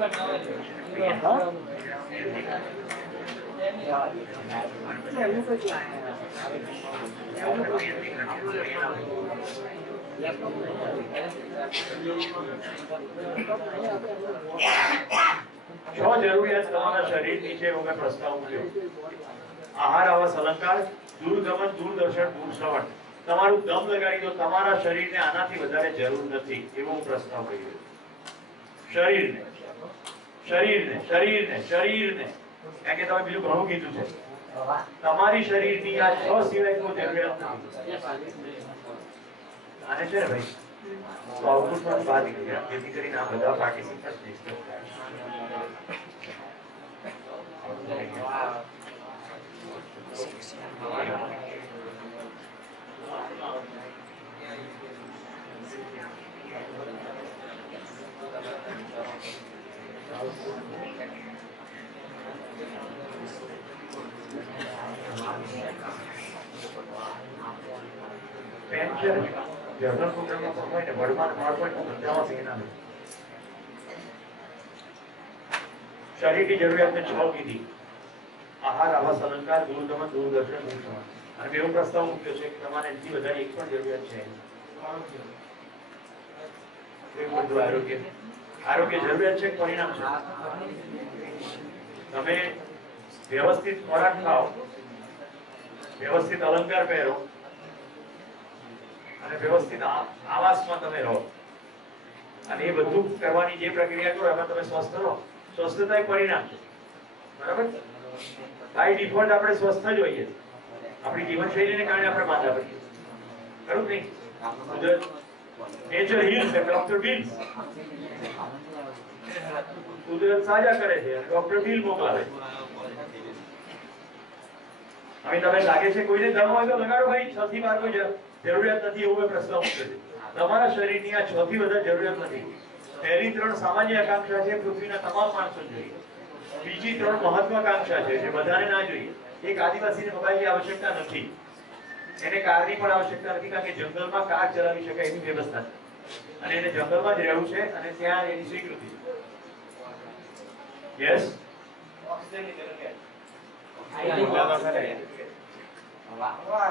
जो जरूरियात તમારા શરીરની છે એવો મેં પ્રસ્તાવ મૂક્યો. આહાર આવાસ અલંકાર, દૂરગમન, દૂરદર્શન, દૂરશ્રવણ. તમારું દમ લગાડી દો, તમારા શરીરને આનાથી વધારે જરૂર નથી એવો હું પ્રસ્તાવ કર્યો. શરીરને શરીરને શરીરને શરીરને કારણ કે તમે બીજું ઘણું કીધું છે. તમારી શરીરની આ 6 સિવાય કોઈ જરૂરિયાત નથી. આને છે ને ભાઈ આઉટપુટમાં બાદ કર્યા જેથી કરીને આ બધા પાર્ટિસિપન્ટ્સ ડિસ્કસ થાય. પેન્શન જનરલ પ્રોગ્રામમાં પણ હોય ને વર્ડમાં PowerPoint બધામાં સેના હોય. શરીરની જરૂરિયાતને 6 કીધી. આહાર આવાસ અલંકાર દૂરગમન દૂરદર્શન દૂરશ્રવણ. અને એવો પ્રસ્તાવ મૂક્યો છે કે તમારે એનાથી વધારે એક પણ જરૂરિયાત છે આરોગ્ય. આરોગ્ય જરૂરિયાત છે કે પરિણામ છે? તમે વ્યવસ્થિત ખોરાક ખાઓ, વ્યવસ્થિત અલંકાર પહેરો અને વ્યવસ્થિત આવાસમાં તમે રહો અને એ બધું કરવાની જે પ્રક્રિયા કરો એમાં તમે સ્વસ્થ રહો. સ્વસ્થતા એક પરિણામ છે, બરાબર? બાય ડિફોલ્ટ આપણે સ્વસ્થ જ હોઈએ. આપણી જીવનશૈલીને કારણે આપણે માંદા પડીએ, ખરું નહીં? Nature heals and doctor bills. કુદરત સાજા કરે છે અને ડોક્ટર બિલ મોકલાવે. હવે તમે લાગે છે કોઈને દમ હોય તો લગાડો ભાઈ. 6 થી 12 કોઈ જરૂરિયાત નથી એવો પ્રસ્તાવ મૂક્યો છે. તમારા શરીરની આ 6 થી વધારે જરૂરિયાત નથી. પહેલી 3 સામાન્ય આકાંક્ષા છે, પૃથ્વીના તમામ માણસો જોઈએ. બીજી 3 મહત્વાકાંક્ષા છે જે બધાને ના જોઈએ. એક આદિવાસીને મોબાઈલની આવશ્યકતા નથી, એને કારની પણ આવશ્યકતા નથી કારણ કે જંગલમાં કાર ચલાવી શકાય એની વ્યવસ્થા છે અને એને જંગલમાં જ રહેવું છે અને ત્યાં એની સ્વીકૃતિ છે. Yes,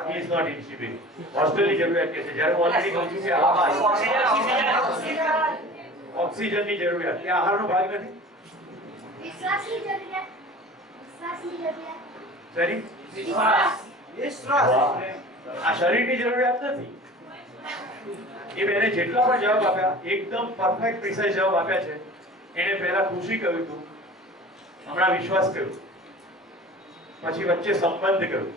he is not in CB. હોસ્ટેલની જરૂરિયાત કે છે. જ્યારે હું ઓલરેડી કહું છું કે આવાસ, ઓક્સિજનની જરૂરિયાત, એ આહારનો ભાગ નથી. વિશ્વાસની જરૂરિયાત. વિશ્વાસની જરૂરિયાત. શરીર વિશ્વાસ. આ શરીરની જરૂરિયાત નથી. એ બેને જેટલા પણ જવાબ આપ્યા એકદમ પરફેક્ટ પ્રિસાઇઝ જવાબ આપ્યા છે. એને પહેલા ખુશી કહ્યું હતું, હમણાં વિશ્વાસ કહ્યું, પછી વચ્ચે સંબંધ કહ્યું,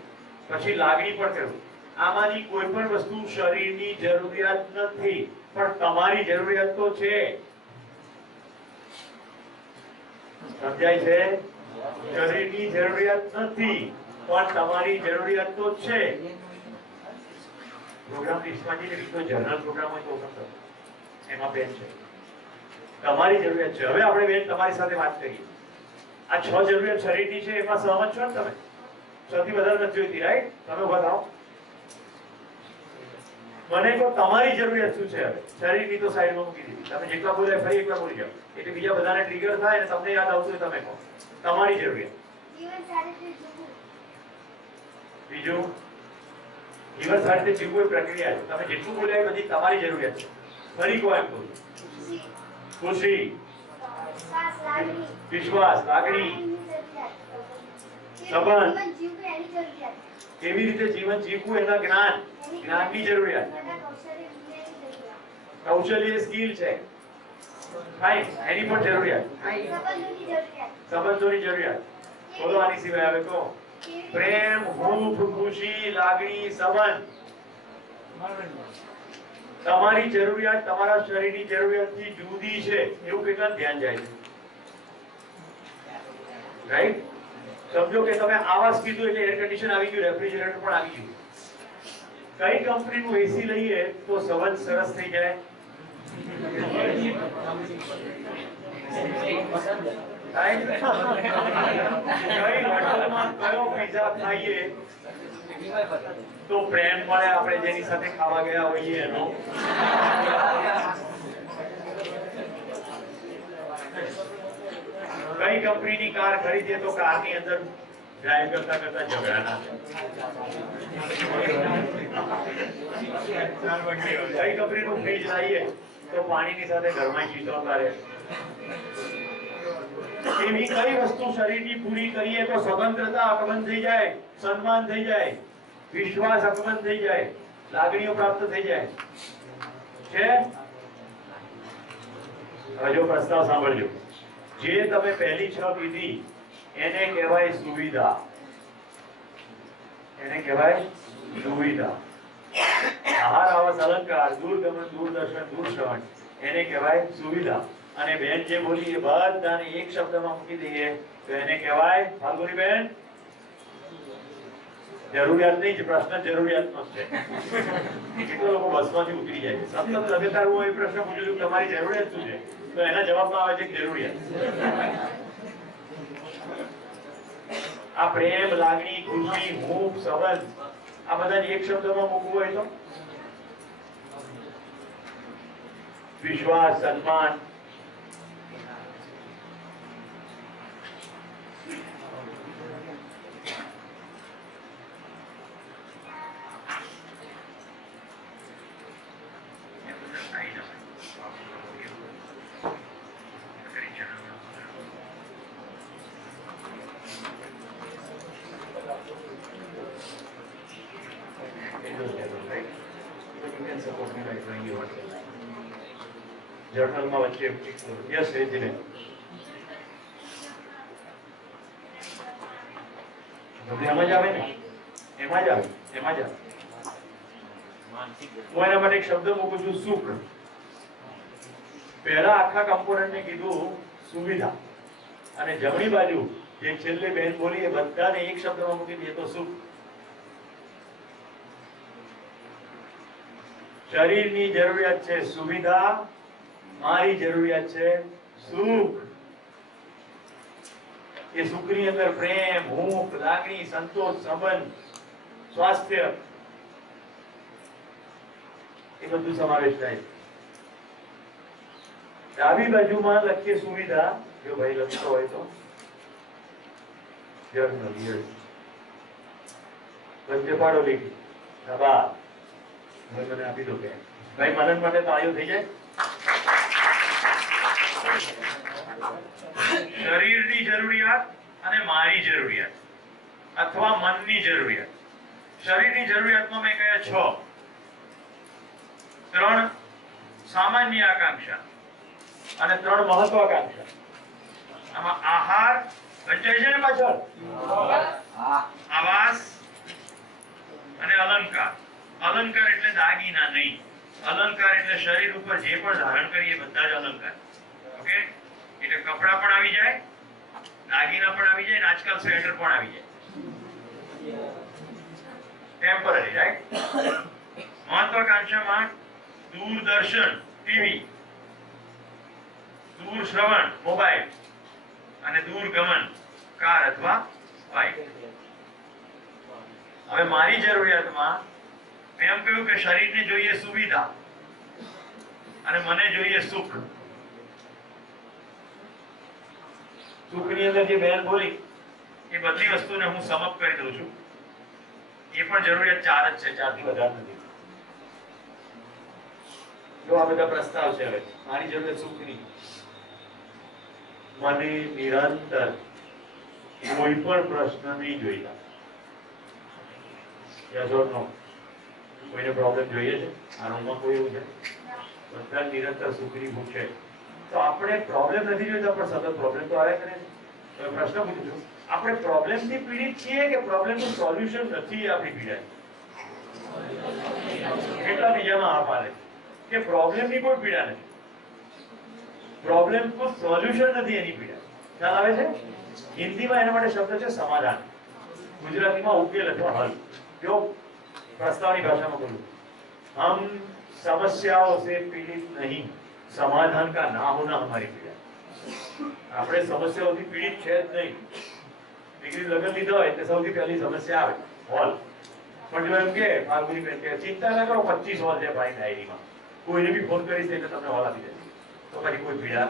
પછી લાગણી પણ કહ્યું. આમાંની કોઈ પણ વસ્તુ શરીરની જરૂરિયાત નથી પણ તમારી જરૂરિયાત તો છે. સમજાય છે? શરીરની જરૂરિયાત નથી પણ તમારી જરૂરિયાત તો છે. પ્રોગ્રામ લિસ્ટમાં જઈને બીજો જનરલ પ્રોગ્રામ હોય તો પણ એમાં બેન છે. તમારી જરૂરિયાત છે. હવે આપણે બેન તમારી સાથે વાત કરીએ. આ 6 જરૂરિયાત શરીરની છે એમાં સહમત છો ને તમે? 6 થી વધારે નથી જોઈતી, રાઈટ? તમે બતાવો મને કહો તમારી જરૂરિયાત શું છે? હવે શરીરની તો સાઈડમાં મૂકી દીધી. તમે જેટલા બોલ્યા ફરી એકવાર બોલી જાઓ એટલે બીજા બધાને ટ્રિગર થાય અને તમને યાદ આવતું હોય તમે કહો તમારી જરૂરિયાત. જીવન સારી રીતે જીવવું. બીજું, જીવન સારી રીતે જીવવું એ પ્રક્રિયા છે. તમે જેટલું બોલ્યા એ બધી તમારી જરૂરિયાત છે. ફરી કહો એમ બોલો. ખુશી. ખુશી, વિશ્વાસ, લાગણી. વિશ્વાસ, લાગણી, સંબંધ. જીવન જીવવું એની જરૂરિયાત. કેવી રીતે જીવન જીવવું એના જ્ઞાન, જ્ઞાનની જરૂરિયાત. બધા કૌશલ્ય વિદ્યાની જરૂરિયાત. કૌશલ્ય સ્કિલ છે, ફાઇન, એની પણ જરૂરિયાત. સંબંધોની જરૂરિયાત. સંબંધોની જરૂરિયાત. બોલો આની સિવાય હવે કહો. પ્રેમ, હૂંફ, ખુશી, લાગણી, સંબંધ. તમારી જરૂરિયાત તમારા શરીરની જરૂરિયાતથી જુદી છે એવું કેટલા ધ્યાન જાય છે? રાઈટ? સમજો કે તમે આવાસ કીધું એટલે એર કન્ડિશન આવી ગયું, રેફ્રિજરેટર પણ આવી ગયું. કઈ કંપનીનું એસી લઈએ તો સંબંધ સરસ થઈ જાય? રાઈટ? કઈ હોટલમાં કયો પિઝા ખાઈએ તો પ્રેમ મળે આપણે જેની સાથે ખાવા ગયા હોઈએ એનો? કઈ કંપનીની કાર ખરીદીએ તો કારની અંદર ડ્રાઈવ કરતા કરતા ઝઘડા ના થાય? કઈ કંપનીનું ફ્રીજ લાવીએ તો પાણીની સાથે ઘરમાં ચીતરતા રહે? એવી કઈ વસ્તુ શરીરની પૂરી કરીએ તો સ્વતંત્રતા અકબંધ થઈ જાય, સન્માન થઈ જાય, વિશ્વાસ અકબંધ થઈ જાય, લાગણીઓ પ્રાપ્ત થઈ જાય છે? હવે જો પ્રસ્તાવ સાંભળજો, જે તમે પહેલી 6 કીધી એને કહેવાય સુવિધા. એને કહેવાય સુવિધા. આહાર આવાસ અલંકાર, દૂરગમન, દૂરદર્શન, દૂરશ્રવણ એને કહેવાય સુવિધા. અને બેન જે બોલી એ બધાને એક શબ્દમાં મૂકી દઈએ તો એને કહેવાય ફાલ્ગુની બેન જરૂરિયાત નહીં, પ્રશ્ન જરૂરિયાતનો છે. કેટલા લોકો બસમાંથી ઉતરી જાય છે, સતત લગાતાર હું એ પ્રશ્ન પૂછું છું તમારી જરૂરિયાત શું છે, તો એના જવાબમાં આવે છે જરૂરિયાત. આ પ્રેમ, લાગણી, ખુશી, હૂંફ, સંબંધ આ બધાને એક શબ્દમાં મૂકવું હોય તો વિશ્વાસ, સન્માન, જર્નલમાં વચ્ચે યસ રેજીને એમાં જ આવે ને, એમાં જ આવે, એમાં જ આવે. હું એના માટે એક શબ્દ મૂકું છું, સુખ. પહેલા આખા કમ્પોનન્ટને કીધું સુવિધા, અને જમણી બાજુ જે છેલ્લે બેન બોલી એ બધાને એક શબ્દમાં મૂકી દઈએ તો સુખ. શરીરની જરૂરિયાત છે સુવિધા, મારી જરૂરિયાત છે સુખ. એ સુખની અંદર પ્રેમ, હૂંફ, લાગણી, સંતોષ, સંબંધ, સ્વાસ્થ્ય એ બધું સમાવેશ થાય. ડાબી બાજુમાં લખીએ સુવિધા, જો ભાઈ લખતો હોય તો જર્નલ યસ વચ્ચે પાડો લીધી આભાર. હવે મને આપી દો કે ભાઈ મનન માટે તાળીઓ થઈ જાય. શરીરની જરૂરિયાત અને મારી જરૂરિયાત અથવા મનની જરૂરિયાત. શરીરની જરૂરિયાતમાં મેં કહ્યા 6, 3 સામાન્ય આકાંક્ષા અને 3 મહત્વાકાંક્ષા. આમાં આહાર વંચાય છે ને પાછળ, આવાસ અને અલંકાર. અલંકાર એટલે દાગીના નહીં, અલંકાર એટલે શરીર ઉપર જે પણ ધારણ કરીએ બધા જ અલંકાર. ઓકે, એટલે કપડા પણ આવી જાય, દાગીના પણ આવી જાય, અને આજકાલ સ્વેટર પણ આવી જાય. Temporary, right? મહત્વાકાંક્ષામાં દૂરદર્શન, ટીવી, દૂર શ્રવણ, મોબાઈલ, અને દૂરગમન, કાર અથવા બાઇક. હવે મારી જરૂરિયાતમાં મેં એમ કહ્યું કે શરીરને જોઈએ સુવિધા અને મને જોઈએ સુખ. સુખની અંદર જે બેન બોલી એ બધી વસ્તુને હું સમપ કરી દઉં છું. એ પણ જરૂરિયાત 4 જ છે, 4 થી વધારે નથી. જો આ બધા પ્રસ્તાવ છે. હવે મારી જરૂરિયાત સુખની. મને નિરંતર કોઈ પણ પ્રશ્ન નહીં જોઈતા. યસ ઓર નો? કોઈને પ્રોબ્લેમ જોઈએ છે? આ રૂમમાં કોઈ એવું છે? બધા નિરંતર સુખની ભૂખ છે. તો આપણે પ્રોબ્લેમ નથી જોઈતા પણ સતત પ્રોબ્લેમ તો આવ્યા કરે છે. તો પ્રશ્ન પૂછું છું, આપણે પ્રોબ્લેમથી પીડિત છીએ કે પ્રોબ્લેમનું સોલ્યુશન નથી આપણી પીડા? કેટલા બીજામાં આ પાડે કે પ્રોબ્લેમની કોઈ પીડા નથી, પ્રોબ્લેમનું સોલ્યુશન નથી એની પીડા. ખ્યાલ આવે છે? હિન્દીમાં એના માટે શબ્દ છે સમાધાન, ગુજરાતીમાં ઉકેલ અથવા હલ. જો प्रस्तावनी भाषा में बोलूं, हम समस्याओं से पीड़ित नहीं, समाधान का ना होना हमारी पीड़ा. આપણે સમસ્યાઓથી પીડિત છે જ નહીં. દીકરી લગ્ન લીધો હોય એટલે સૌથી પહેલી સમસ્યા આવે હોલ. પણ જો એમ કે ફાલ્ગુની બેન કે ચિંતા ના કરો 25 હોલ છે ભાઈ ડાયરીમાં, કોઈને બી ફોન કરીશ એટલે તમને હોલ આપી દેશે, તો પછી કોઈ પીડા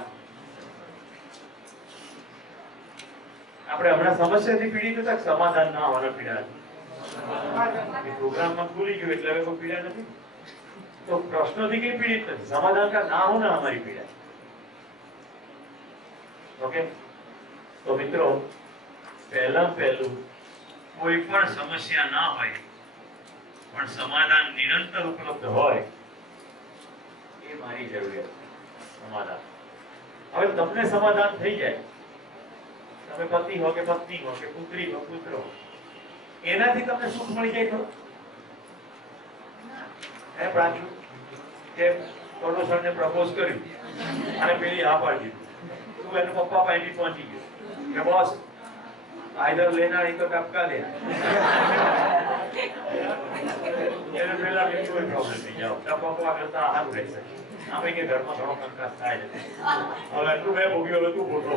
આપણે હમણાં સમસ્યાથી પીડિત હતા કે સમાધાન ના હોવાના પીડા હતી? પ્રોગ્રામમાં ભૂલી ગયું એટલે હવે કોઈ પીડા નથી. તો પ્રશ્નોથી કઈ પીડિત નથી, સમાધાન કા ના હોના हमारी पीड़ा. ઓકે, તો મિત્રો પહેલું કોઈ પણ સમસ્યા ના હોય પણ સમાધાન નિરંતર ઉપલબ્ધ હોય એ મારી જરૂરિયાત છે. સમાધાન. હવે તમને સમાધાન થઈ જાય, તમે પતિ હો કે પત્ની હો કે પુત્રી હો પુત્ર હો, એનાથી તમને સુખ મળી જાય ખરું? હે પ્રાંજુ કે પ્રોડ્યુસરને પ્રપોઝ કર્યું અને પેલી હા પાડી દીધું, તું એના પપ્પા પાસે પહોંચી ગયો કે બોસ આઈધર લેના નહીં તો ટપકા લે, એને પેલા કોઈ પ્રોબ્લેમ નહીં, જાઓ ટપકવા કરતા સારું રહેશે. આમે કે ઘરમાં ઘણો કંકાસ થાય છે, હવે એટલું મેં ભોગ્યો હવે તું ભોગવો.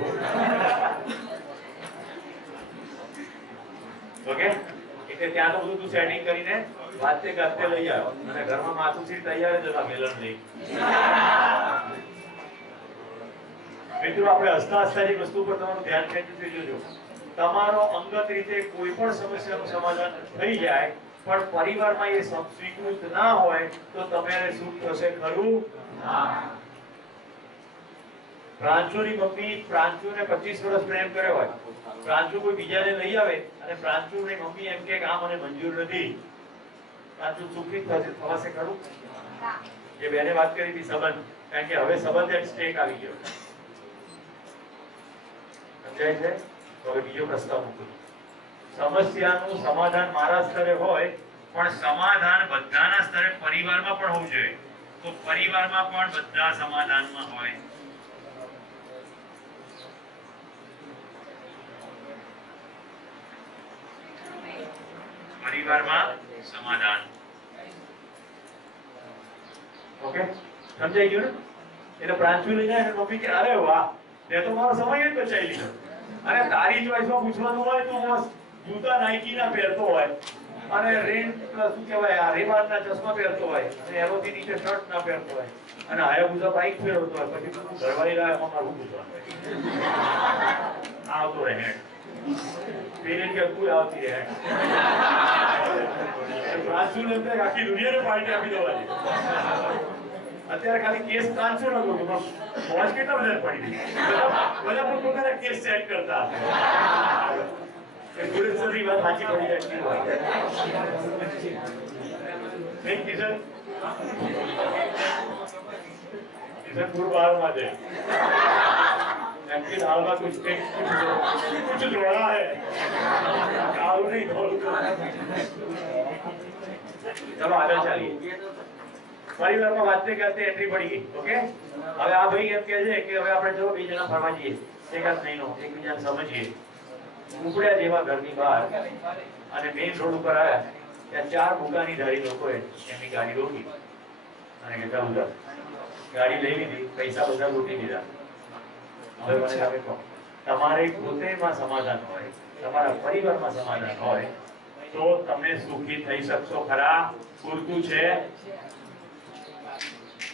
ઓકે, એટલે ત્યાં તો બધું તું સેટિંગ કરીને વાતે ગાતે લઈ આવ્યો અને ઘરમાં માથું સીટ તૈયાર જ હતા મેલન લઈ. મિત્રો આપણે હસતા હસતા જે વસ્તુ પર તમારું ધ્યાન કેન્દ્રિત જોજો. તમારો અંગત રીતે કોઈ પણ સમસ્યાનું સમાધાન થઈ જાય પણ પરિવારમાં એ સ્વીકૃત ના હોય તો તમારે સુખ થશે ખરું? પ્રાંશુની મમ્મી પ્રાંશુને 25 વર્ષ પ્રેમ કર્યો હોય, પ્રાંશુ કોઈ બીજાને લઈ આવે અને પ્રાંશુની મમ્મી એમ કે આ મને મંજૂર નથી, પ્રાંશુ સુખી થશે ખરું? જે બેને વાત કરી હતી સંબંધ, કારણ કે હવે સંબંધ એક સ્ટેક આવી ગયો. સમજાય છે? તો હવે બીજો પ્રસ્તાવ મૂકું. સમસ્યાનું સમાધાન મારા સ્તરે હોય પણ સમાધાન બધાના સ્તરે પરિવારમાં પણ હોવું જોઈએ. તો પરિવારમાં પણ બધા સમાધાનમાં હોય. પરિવારમાં સમાધાન. ઓકે, સમજાઈ ગયું ને? એટલે પ્રાંશુ લઈને મમ્મી કે અરે વાહ, તે તો મારો સમય જ બચાવી લીધો. અને તારી ચોઈસમાં પૂછવાનું હોય તો જૂતા નાઇકી ના પહેરતો હોય અને રેન શું કહેવાય આ રેબારના ચશ્મા પહેરતો હોય અને એરોથી નીચે શર્ટ ના પહેરતો હોય અને હાયાબુઝા બાઇક ફેરવતો હોય, પછી તું ઘરવાળી લાવે એમાં મારું પૂછવાનું આવતો રહે પેલી કે તું આવતી રહે. પ્રાંશુને એમ થાય આખી દુનિયાને પાર્ટી આપી દેવાની. અત્યારે ખાલી કેસ પ્રાંશુ નતો, મોજ કેટલા બધા પડી બધા પોતાના કેસ સેટ કરતા ગુરેસરી વાત સાચી પડી જાય નહીં કિશન પૂર્વ हाल છે एक्चुअली हाल में कुछ जोड़ा है काल नहीं खोलता. चलो आगे चलिए. પરિવારમાં વાતને કરતે એન્ટ્રી પડી ગઈ. ઓકે, હવે આ ભાઈ એમ કહે છે કે હવે આપણે જો બે જણા ફરવા જઈએ, એકાદ મહિનો એકબીજાને સમજીએ. ઉપડ્યા જેવા ઘરની બહાર અને મેઇન રોડ ઉપર આવ્યા ત્યાં 4 ભૂકાની ધારી લોકોએ એમની ગાડી રોકી અને કે ચાલ ઉધાર. ગાડી લઈ લીધી, પૈસા બધા લૂંટી લીધા. હવે મને તમે કહો, તમારે પોતેમાં સમાધાન હોય, તમારા પરિવારમાં સમાધાન હોય તો તમે સુખી થઈ શકશો ખરા? પૂરતું છે?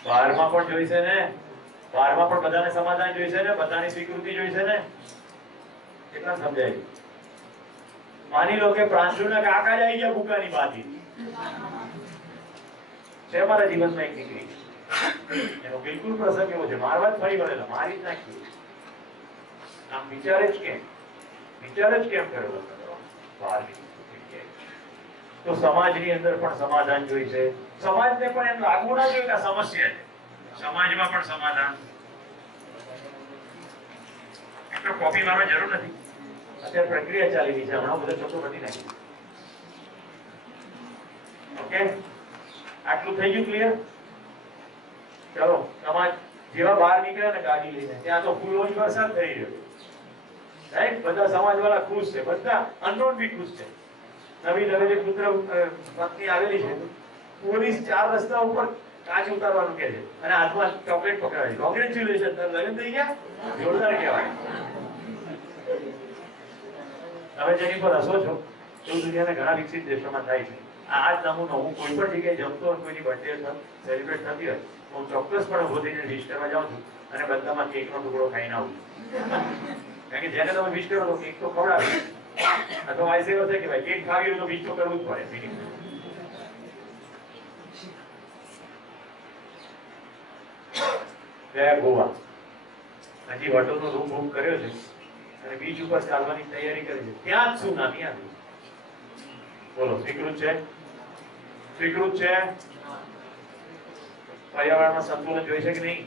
બહારમાં પણ જોઈશે ને, બહારમાં પણ બધાને સમાધાન જોઈશે ને, બધાની સ્વીકૃતિ જોઈશે ને. કેટલા સમજાય? માની લો કે પ્રાંશુના કાકા જ આવી ગયા ભૂકાની બાથી છે મારા જીવનમાં એક દીકરી, એનો બિલકુલ પ્રસંગ એવો છે, મારવા જ ફરી વળેલા, મારી જ નાખ્યું. આમ વિચારે જ કેમ કર્યો? તો સમાજની અંદર પણ સમાધાન જોઈશે. સમાજને પણ એમ લાગવું ના જોઈએ કે આ સમસ્યા છે, સમાજમાં પણ સમાધાન. એટલે કોપી મારવા જરૂર નથી, અત્યારે પ્રક્રિયા ચાલી રહી છે, હમણાં બધા શબ્દો બદલી નાખી. ઓકે, આટલું થઈ ગયું ક્લિયર? ચલો, સમાજ જેવા બહાર નીકળ્યા ને ગાડી લઈને, ત્યાં તો ફૂલોની વરસાદ થઈ રહ્યો. રાઈટ, બધા સમાજવાળા ખુશ છે, બધા અનનોન બી ખુશ છે. નવી નવી પુત્ર પત્ની આવેલી છે, પોલીસ 4 રસ્તા ઉપર કાચ ઉતારવાનું કહે છે અને હાથમાં ચોકલેટ પકડાવી. કોંગ્રેચ્યુલેશન, તાર લગ્ન થઈ ગયા, જોરદાર કહેવાય. તમે જેની પર હસો છો એવું દુનિયાના ઘણા વિકસિત દેશોમાં થાય છે. આ જ નમૂનો હું કોઈ પણ જગ્યાએ જમતો હોય, કોઈની બર્થડે સેલિબ્રેટ થતી હોય, હું ચોક્કસપણે ઉભો થઈને વિશ કરવા જાઉં છું અને બધામાં કેકનો ટુકડો ખાઈને આવું છું. કારણ કે જેને તમે વિશ કરો તો કેક તો ખવડાવે, અથવા વાઇસ વર્સા કે ભાઈ કેક ખાવી હોય તો વિશ તો કરવું જ પડે. ગયા ગોવા, હજી હોટલનો રૂમ બુક કર્યો છે અને બીચ ઉપર ચાલવાની તૈયારી કરી છે. ત્યાં જ સુનામી આવી. બોલો, સ્વીકૃત છે? સ્વીકૃત છે? પર્યાવરણમાં સંતુલન જોઈએ છે કે નહીં?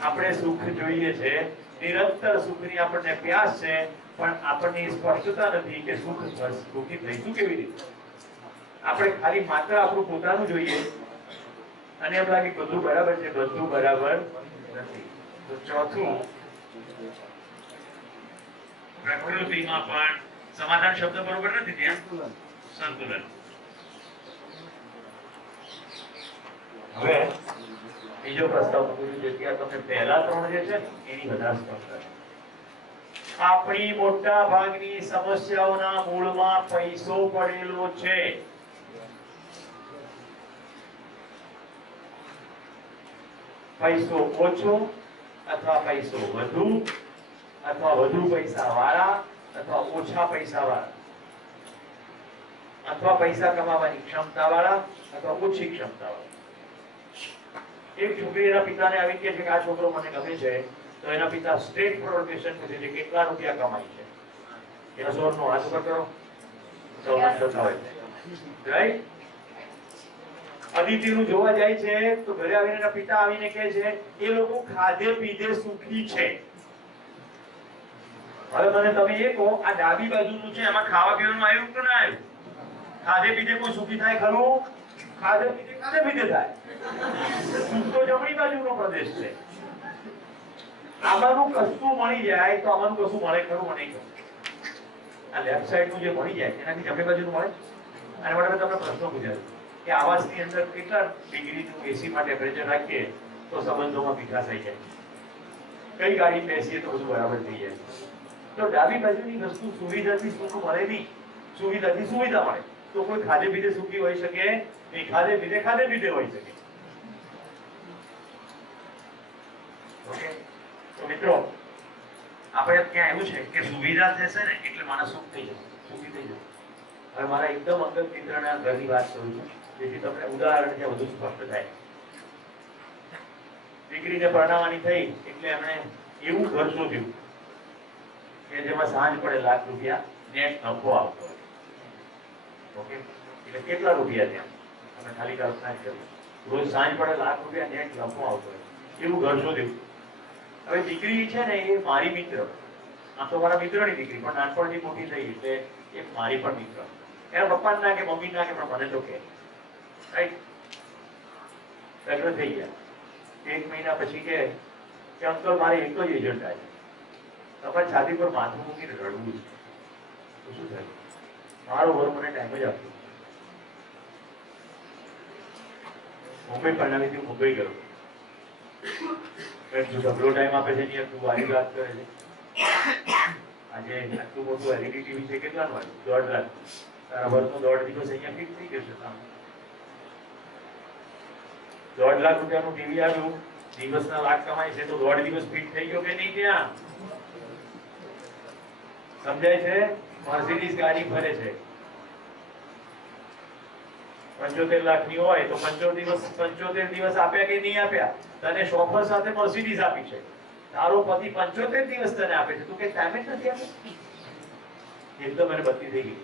આપણે સુખ જોઈએ છે, નિરંતર સુખની આપણને પ્યાસ છે, પણ આપણને સ્પષ્ટતા નથી કે સુખી થઈશું કેવી રીતે. આપણે ખાલી માત્ર આપણું પોતાનું જોઈએ અને એમ લાગે બધું બરાબર છે, બધું બરાબર નથી. તો ચોથું, પ્રકૃતિમાં પણ સમાધાન શબ્દ બરોબર નથી ત્યાં, સંતુલન. હવે બીજો પ્રસ્તાવ મૂક્યો છે કે તમને પહેલા ત્રણ જે છે એની બધા સ્પષ્ટ. આપણી મોટા ભાગની સમસ્યાઓના મૂળમાં પૈસો પડેલો છે. પૈસો ઓછો અથવા પૈસો વધુ, અથવા વધુ પૈસા વાળા અથવા ઓછા પૈસા વાળા, અથવા પૈસા કમાવાની ક્ષમતા વાળા અથવા ઓછી ક્ષમતા વાળા. એક છોકરી એના પિતાને આવી કહે છે કે આ છોકરો મને ગમે છે, તો એના પિતા સ્ટ્રેટ ફોરવર્ડ ક્વેશ્ચન પૂછે છે કેટલા રૂપિયા કમાય છે. એના સોરનો હાથ ઉપર કરો, રાઈટ. અદિતિનું જોવા જાય છે તો ઘરે આવીને એના પિતા આવીને કહે છે એ લોકો ખાધે પીધે સુખી છે. હવે મને તમે એ કહો, આ ડાબી બાજુનું છે એમાં ખાવા પીવાનું આવ્યું કે ના આવ્યું? ખાધે પીધે કોઈ સુખી થાય ખરું? ખાધે પીધે થાય. સુખ તો જમણી બાજુનો પ્રદેશ છે. આમાંનું કશું મળી જાય તો આમાંનું કશું મળે ખરું? મને કહો, આ લેફ્ટ સાઈડનું જે મળી જાય એનાથી જમણી બાજુનું મળે? અને માટે તમને પ્રશ્ન પૂછ્યો કે આવાસની અંદર કેટલા ડિગ્રીનું એસી માં ટેમ્પરેચર રાખીએ તો સંબંધોમાં વિકાસ થઈ જાય? કઈ ગાડી બેસીએ તો બધું બરાબર થઈ જાય? તો ડાબી બાજુની વસ્તુ સુવિધાથી સુખ મળે નહીં, સુવિધાથી સુવિધા મળે. તો કોઈ ખાધે પીધે સુખી હોઈ શકે નહીં, ખાધે પીધે હોઈ શકે. ઓકે, તો મિત્રો આપણે ત્યાં એવું છે કે સુવિધા થશે ને એટલે માણસ સુખ થઈ જશે, સુખી થઈ જશે. હવે મારા એકદમ અંગત મિત્રના ઘરની વાત કરું છું જેથી તમને ઉદાહરણ ત્યાં વધુ સ્પષ્ટ થાય. દીકરીને પરણાવવાની થઈ એટલે એમણે એવું ઘર શોધ્યું કે જેમાં સાંજ પડે લાખ રૂપિયા નેટ નફો આવતો હોય. ઓકે, એટલે કેટલા રૂપિયા ત્યાં તમે ખાલી કલ્પના કરી, રોજ સાંજ પડે લાખ રૂપિયા નેટ નફો આવતો હોય એવું ઘર શોધ્યું. હવે દીકરી છે ને એ મારી મિત્ર, આમ તો મારા મિત્રની દીકરી પણ નાનપણથી મોટી થઈ એટલે એ મારી પણ મિત્ર. એના પપ્પા ના કે મમ્મી ના કે પણ મને તો કે રાઈટ. લગ્ન થઈ ગયા, 1 મહિના પછી કે અંકલ મારે એક જ એજન્ટ આવે, તમારી છાતી પર માથું મૂકીને રડવું છે. તો શું થયું? મારો વર મને ટાઈમ જ આપ્યો. મુંબઈ પરણાવીથી મુંબઈ ગયો. જો ડબલો ટાઈમ આપે છે ત્યાં તું વારી વાત કરે છે. આજે આટલું મોટું એલઈડી ટીવી છે, કેટલાનું આવ્યું? 1.5 લાખ. તારા વર્ષનો 1.5 દિવસ અહીંયા ફિટ થઈ ગયો છે. 1.5 લાખ રૂપિયાનું ટીવી આવ્યું, દિવસના લાખ કમાય છે તો 1.5 દિવસ ફિટ થઈ ગયો કે નહીં? ત્યાં સમજાય છે? મર્સિડીઝ ગાડી ફરે છે, 75 લાખની હોય તો 75 દિવસ આપ્યા કે નહીં આપ્યા? તને શોફર સાથે મર્સિડીઝ આપી છે, તારો પતિ 75 દિવસ તને આપે છે, તું કે ટાઈમ જ નથી આપ્યો? એકદમ મને બત્તી થઈ ગઈ.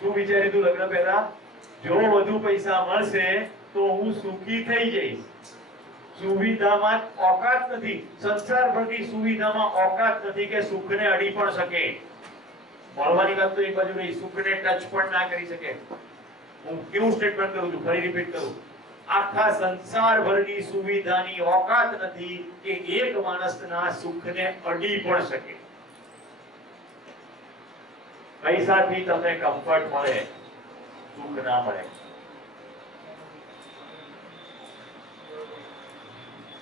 શું વિચારી તું લગ્ન પહેલા? જો વધુ પૈસા મળશે તો હું સુખી થઈ જઈશ. સુવિધામાં ઓકાત નથી, સંસારભરની સુવિધામાં ઓકાત નથી કે સુખને અડી પણ શકે. મળવાની વાત તો એક બાજુ રહી, સુખને ટચ પણ ના કરી શકે. હું કેવું સ્ટેટમેન્ટ કરું છું, ફરી રિપીટ કરું, આખા સંસારભરની સુવિધાની ઓકાત નથી કે એક માણસના સુખને અડી પણ શકે. પૈસાથી તમને કમ્ફર્ટ મળે, સુખ ના મળે.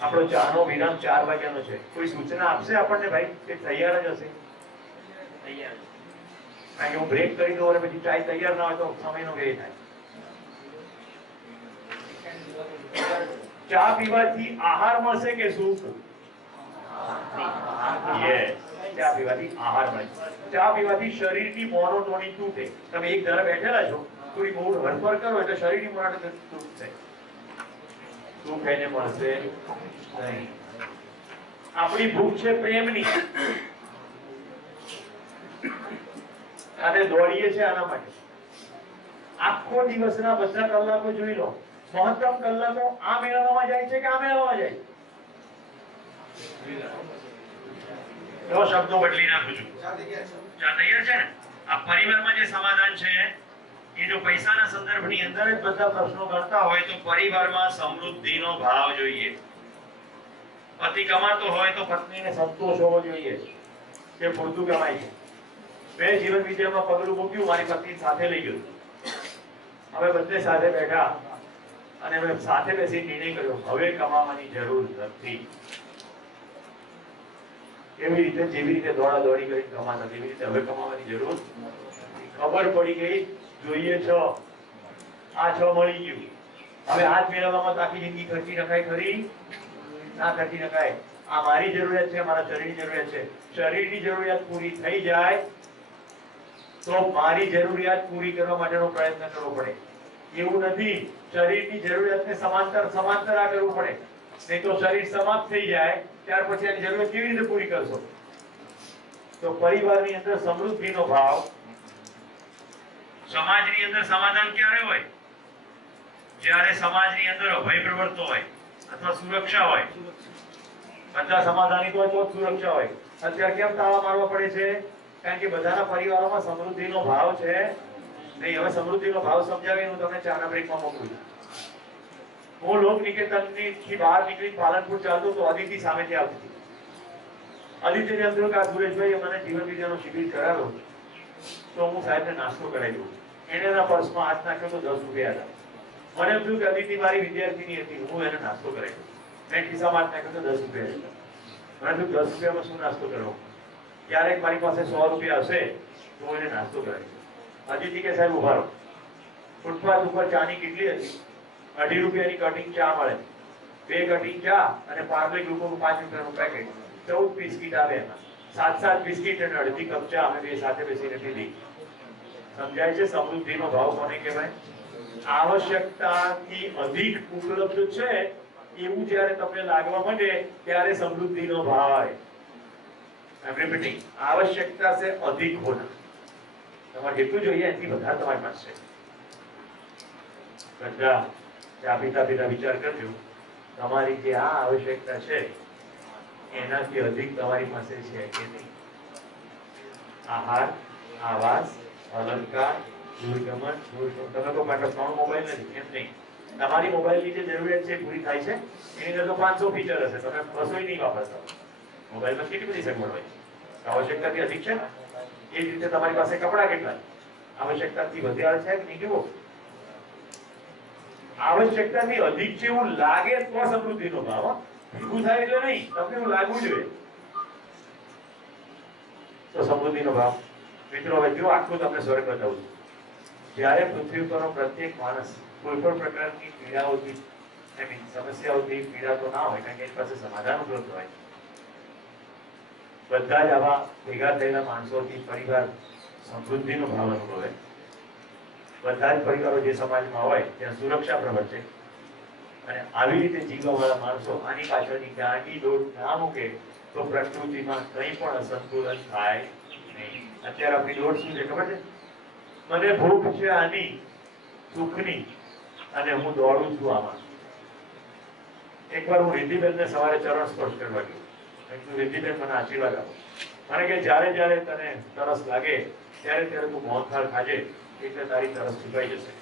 આપણો ચાનો વિરામ 4 વાગ્યાનો છે. કોઈ સૂચના આપશે આપણને ભાઈ કે તૈયાર જ હશે? તૈયાર. કારણ કે હું બ્રેક કરી દઉં અને પછી ચાય તૈયાર ના હોય તો સમયનો વ્યય થાય. ચા પીવાથી આહાર મળશે કે સુખ? યસ, ચા પીવાથી પીવાથી આહાર મળે. ચા પીવાથી શરીરની મોનોટોની તૂટે. તમે એક ધારે બેઠેલા છો, થોડી મૂળ હરફર કરો એટલે શરીરની મોનોટોની તૂટશે. સુખ એને મળશે નહીં. આપણી ભૂખ છે પ્રેમની, અને દોડીએ છે આના માટે. આખો દિવસના બધા કલાકો જોઈ લો, મહત્તમ કલાકો આ મેળવવામાં જાય છે કે આ મેળવવામાં જાય? તો શબ્દો બદલી નાખું છું. તૈયાર છે ને? આ પરિવારમાં જે સમાધાન છે એ જો પૈસાના સંદર્ભની અંદર જ બધા પ્રશ્નો કરતા હોય તો પરિવારમાં સમૃદ્ધિનો ભાવ જોઈએ. પતિ કમાતો હોય તો પત્નીને સંતોષ હોવો જોઈએ કે પૂરતું કમાય છે. મેં જીવન વિજયમાં પગલું મૂક્યું, મારી પત્ની સાથે લઈ ગયો. હવે બંને સાથે બેઠા અને મેં સાથે બેસી નિર્ણય કર્યો, હવે કમાવાની જરૂર નથી. એવી રીતે જેવી રીતે દોડા દોડી કરી કમાતા, તેવી રીતે હવે કમાવાની જરૂર નથી. ખબર પડી ગઈ, જોઈએ છ, આ છ મળી ગયું. હવે હાથ મેળવવામાં આખી જિંદગી ખર્ચી નખાય ખરી? ના ખર્ચી નખાય. આ મારી જરૂરિયાત છે, મારા શરીરની જરૂરિયાત છે. શરીરની જરૂરિયાત પૂરી થઈ જાય તો મારી જરૂરિયાત પૂરી કરવા માટેનો પ્રયત્ન કરવો પડે. એવું નથી શરીરની જરૂરિયાતને સમાંતર સમાંતર આ કરવું પડે, નહીં તો શરીર સમાપ્ત થઈ જાય ત્યાર પછી આની જરૂરિયાત કેવી રીતે પૂરી કરશો? તો પરિવારની અંદર સમૃદ્ધિનો ભાવ, સમાજની અંદર સમાધાન ક્યારે હોય? જ્યારે સમાજની અંદર અભય પ્રવર્તો હોય અથવા સુરક્ષા હોય. બધા સમાધાની તો સુરક્ષા હોય. અત્યારે કેમ તાળા મારવા પડે છે? કારણ કે બધાના પરિવારોમાં સમૃદ્ધિનો ભાવ છે નહીં. હવે સમૃદ્ધિનો ભાવ સમજાવી હું તમને ચાના બ્રેકમાં મોકલું છું. હું લોક નિકેતનથી બહાર નીકળી પાલનપુર ચાલતો તો અદિતિ સામેથી આવતી હતી. અદિતિની અંદર આ સુરેશભાઈએ મને જીવન વિદ્યાનો શિબિર કરાવ્યો તો હું સાહેબને નાસ્તો કરાવ્યો. એને એના પર્સમાં હાથ નાખ્યો તો 10 રૂપિયા હતા. મને એમ થયું કે અદિતિ મારી વિદ્યાર્થીની હતી, હું એને નાસ્તો કરાવ્યો. મેં ખિસ્સામાં હાથ નાખ્યો તો 10 રૂપિયા હતા. મને થયું 10 રૂપિયામાં શું નાસ્તો કરવો? ક્યારેક મારી પાસે 100 રૂપિયા હશે તો હું એને નાસ્તો કરાવીશ. અદિતિ કે સાહેબ ઉભા રહો. ફૂટપાથ ઉપર ચાની કેટલી હતી? 2.5 રૂપિયાની કટિંગ ચા મળે. 2 કટિંગ ચા અને પાર્લે ગ્લુકોઝનું 5 રૂપિયાનું પેકેટ, 14 બિસ્કિટ આવે એમાં. 7 બિસ્કિટ અને અડધી કપ ચા અમે બે સાથે બેસીને પીધી. સમજાય છે સમૃદ્ધિનો ભાવ કોને કહેવાય? આવશ્યકતાથી અધિક ઉપલબ્ધ છે એવું જ્યારે તમને લાગવા માંડે ત્યારે સમૃદ્ધિનો ભાવ. I'm repeating, आवश्यकता से अधिक होना. તમારે જેટલું જોઈએ એનાથી વધારે તમારી પાસે છે. બધા ચા પીતા પીતા વિચાર કરજો, તમારી જે આ આવશ્યકતા છે એનાથી અધિક તમારી પાસે છે કે નહીં? આહાર, આવાસ, અલંકાર, દૂરગમન, તમે તો માટે 3 મોબાઈલ નથી એમ નહીં. તમારી મોબાઈલની જે જરૂરિયાત છે પૂરી થાય છે. એની અંદર તો 500 ફીચર હશે, તમે રસોઈ નહીં વાપરતા. મોબાઈલમાં કેટલી બધી સગવડ હોય. આવશ્યકતાથી અધિક છે. એ જ રીતે તમારી પાસે કપડા કેટલા? આવશ્યકતાથી વધારે છે કે નહીં? કેવો આવશ્યકતાથી અધિક છે એવું લાગે તો સમૃદ્ધિનો ભાવ. ભેગું થાય એટલે નહીં, તમને એવું લાગવું જોઈએ તો સમૃદ્ધિનો ભાવ. મિત્રો હવે જો આખું તમને સ્વર્ગ બતાવું છું. જ્યારે પૃથ્વી પરનો પ્રત્યેક માણસ કોઈ પણ પ્રકારની પીડાઓથી સમસ્યાઓથી પીડાતો ના હોય, કારણ કે એની પાસે સમાધાન ઉપલબ્ધ હોય. બધા જ આવા ભેગા થયેલા માણસોથી પરિવાર સમૃદ્ધિનો ભાવ અનુભવે. બધા જ પરિવારો જે સમાજમાં હોય ત્યાં સુરક્ષા પ્રવર્તે. અને આવી રીતે જીવવાવાળા માણસો આની પાછળની ગાંડી દોડ ના મૂકે તો પ્રકૃતિમાં કંઈ પણ અસંતુલન થાય નહીં. અત્યારે આપણી દોડ શું છે ખબર છે? મને ભૂખ છે આની, સુખની, અને હું દોડું છું આમાં. એકવાર હું રિદ્ધિબેનને સવારે ચરણ સ્પર્શ કરવા ગયો. રિદ્ધિબેન મને આશીર્વાદ આપો. મને કે જ્યારે જ્યારે તને તરસ લાગે ત્યારે ત્યારે તું મોહનથાળ ખાજે, એટલે તારી તરસ છુપાઈ જશે.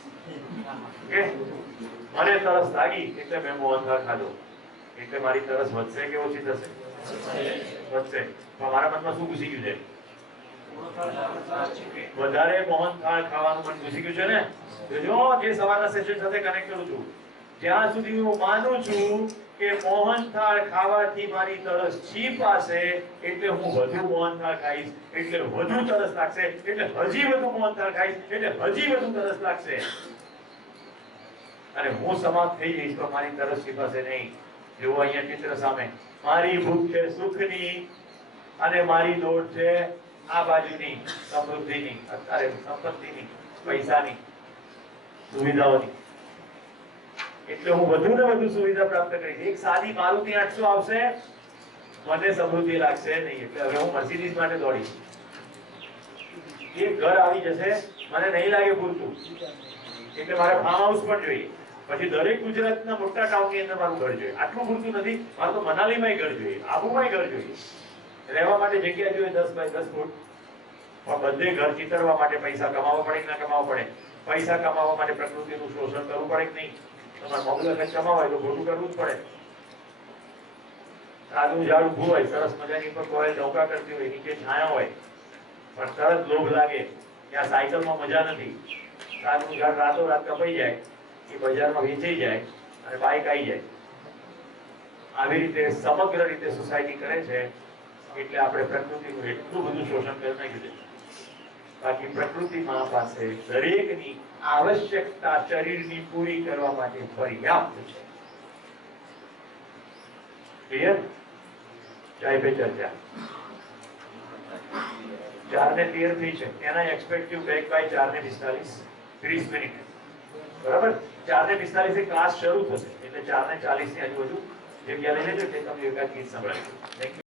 ઓકે? મને તરસ લાગી એટલે મેં મોહનથાળ ખાધો, એટલે મારી તરસ વધશે કે ઓછી થશે? વધશે. પણ મારા મનમાં શું ઘૂસી ગયું છે? વધારે મોહનથાળ ખાવાનું મન ઘૂસી ગયું છે ને. જો જે સવારના સેશન સાથે કનેક્ટ કરું છું, જ્યાં સુધી હું માનું છું કે મોહનથાળ ખાવાથી મારી તરસ છીપાશે એટલે હું વધુ મોહનથાળ ખાઈશ, એટલે વધુ તરસ લાગશે, એટલે હજી વધુ મોહનથાળ ખાઈશ, એટલે હજી વધુ તરસ લાગશે. અને હું સમાપ્ત થઈ જઈશ તો મારી તરસ છીપાશે નહીં. જેવો અહીંયા ચિત્ર સામે, મારી ભૂખ છે સુખની અને મારી દોડ છે આ બાજુની સમૃદ્ધિની, અત્યારે સંપત્તિની, પૈસાની, સુવિધાઓની. એટલે હું વધુ ને વધુ સુવિધા પ્રાપ્ત કરીશ. એક સાદી મારુતિ 800 આવશે, મને સમૃદ્ધિ લાગશે નહીં. એટલે હવે હું મર્સિડીઝ માટે દોડીશ. એક ઘર આવી જશે, મને નહીં લાગે પૂરતું, એટલે મારે ફાર્મ હાઉસ પણ જોઈએ. પછી દરેક ગુજરાતના મોટા ટાઉનની અંદર મારું ઘર જોઈએ. આટલું પૂરતું નથી, મારે તો મનાલીમાં ઘર જોઈએ, આબુમાં ઘર જોઈએ. રહેવા માટે જગ્યા જોઈએ 10 બાય 10 ફૂટ. પણ બધે ઘર ચિતરવા માટે પૈસા કમાવા પડે કે ના કમાવા પડે? પૈસા કમાવા માટે પ્રકૃતિનું શોષણ કરવું પડે કે નહીં? તમારે મોગલા કમાવા હોય તો ખોટું કરવું જ પડે. સાદું ઝાડ ઊભું હોય, સરસ મજાની પર કોઈ નૌકા કરતી હોય, નીચે છાયા હોય, પણ તરત લોભ લાગે કે આ સાયકલમાં મજા નથી. સાદું ઝાડ રાતોરાત કપાઈ જાય, એ બજારમાં વેચાઈ જાય અને બાઇક આવી જાય. આવી રીતે સમગ્ર રીતે સોસાયટી કરે છે. એટલે આપણે પ્રકૃતિનું એટલું બધું શોષણ કરી નાખ્યું છે. બાકી પ્રકૃતિ મા પાસે દરેકની આવશ્યકતા શરીરની પૂરી કરવા માટે પર્યાપ્ત છે. ક્લિયર? ચાય પે ચર્ચા 4:13 થઈ છે. એના એક્સપેક્ટિવ બેક બાય 4:45, 30 મિનિટ. બરાબર? 4:45 ક્લાસ શરૂ થશે, એટલે 4:40 ની આજુબાજુ જગ્યા લઈ લેજો કે તમે એકાદ ગીત સંભળાવી. Thank you.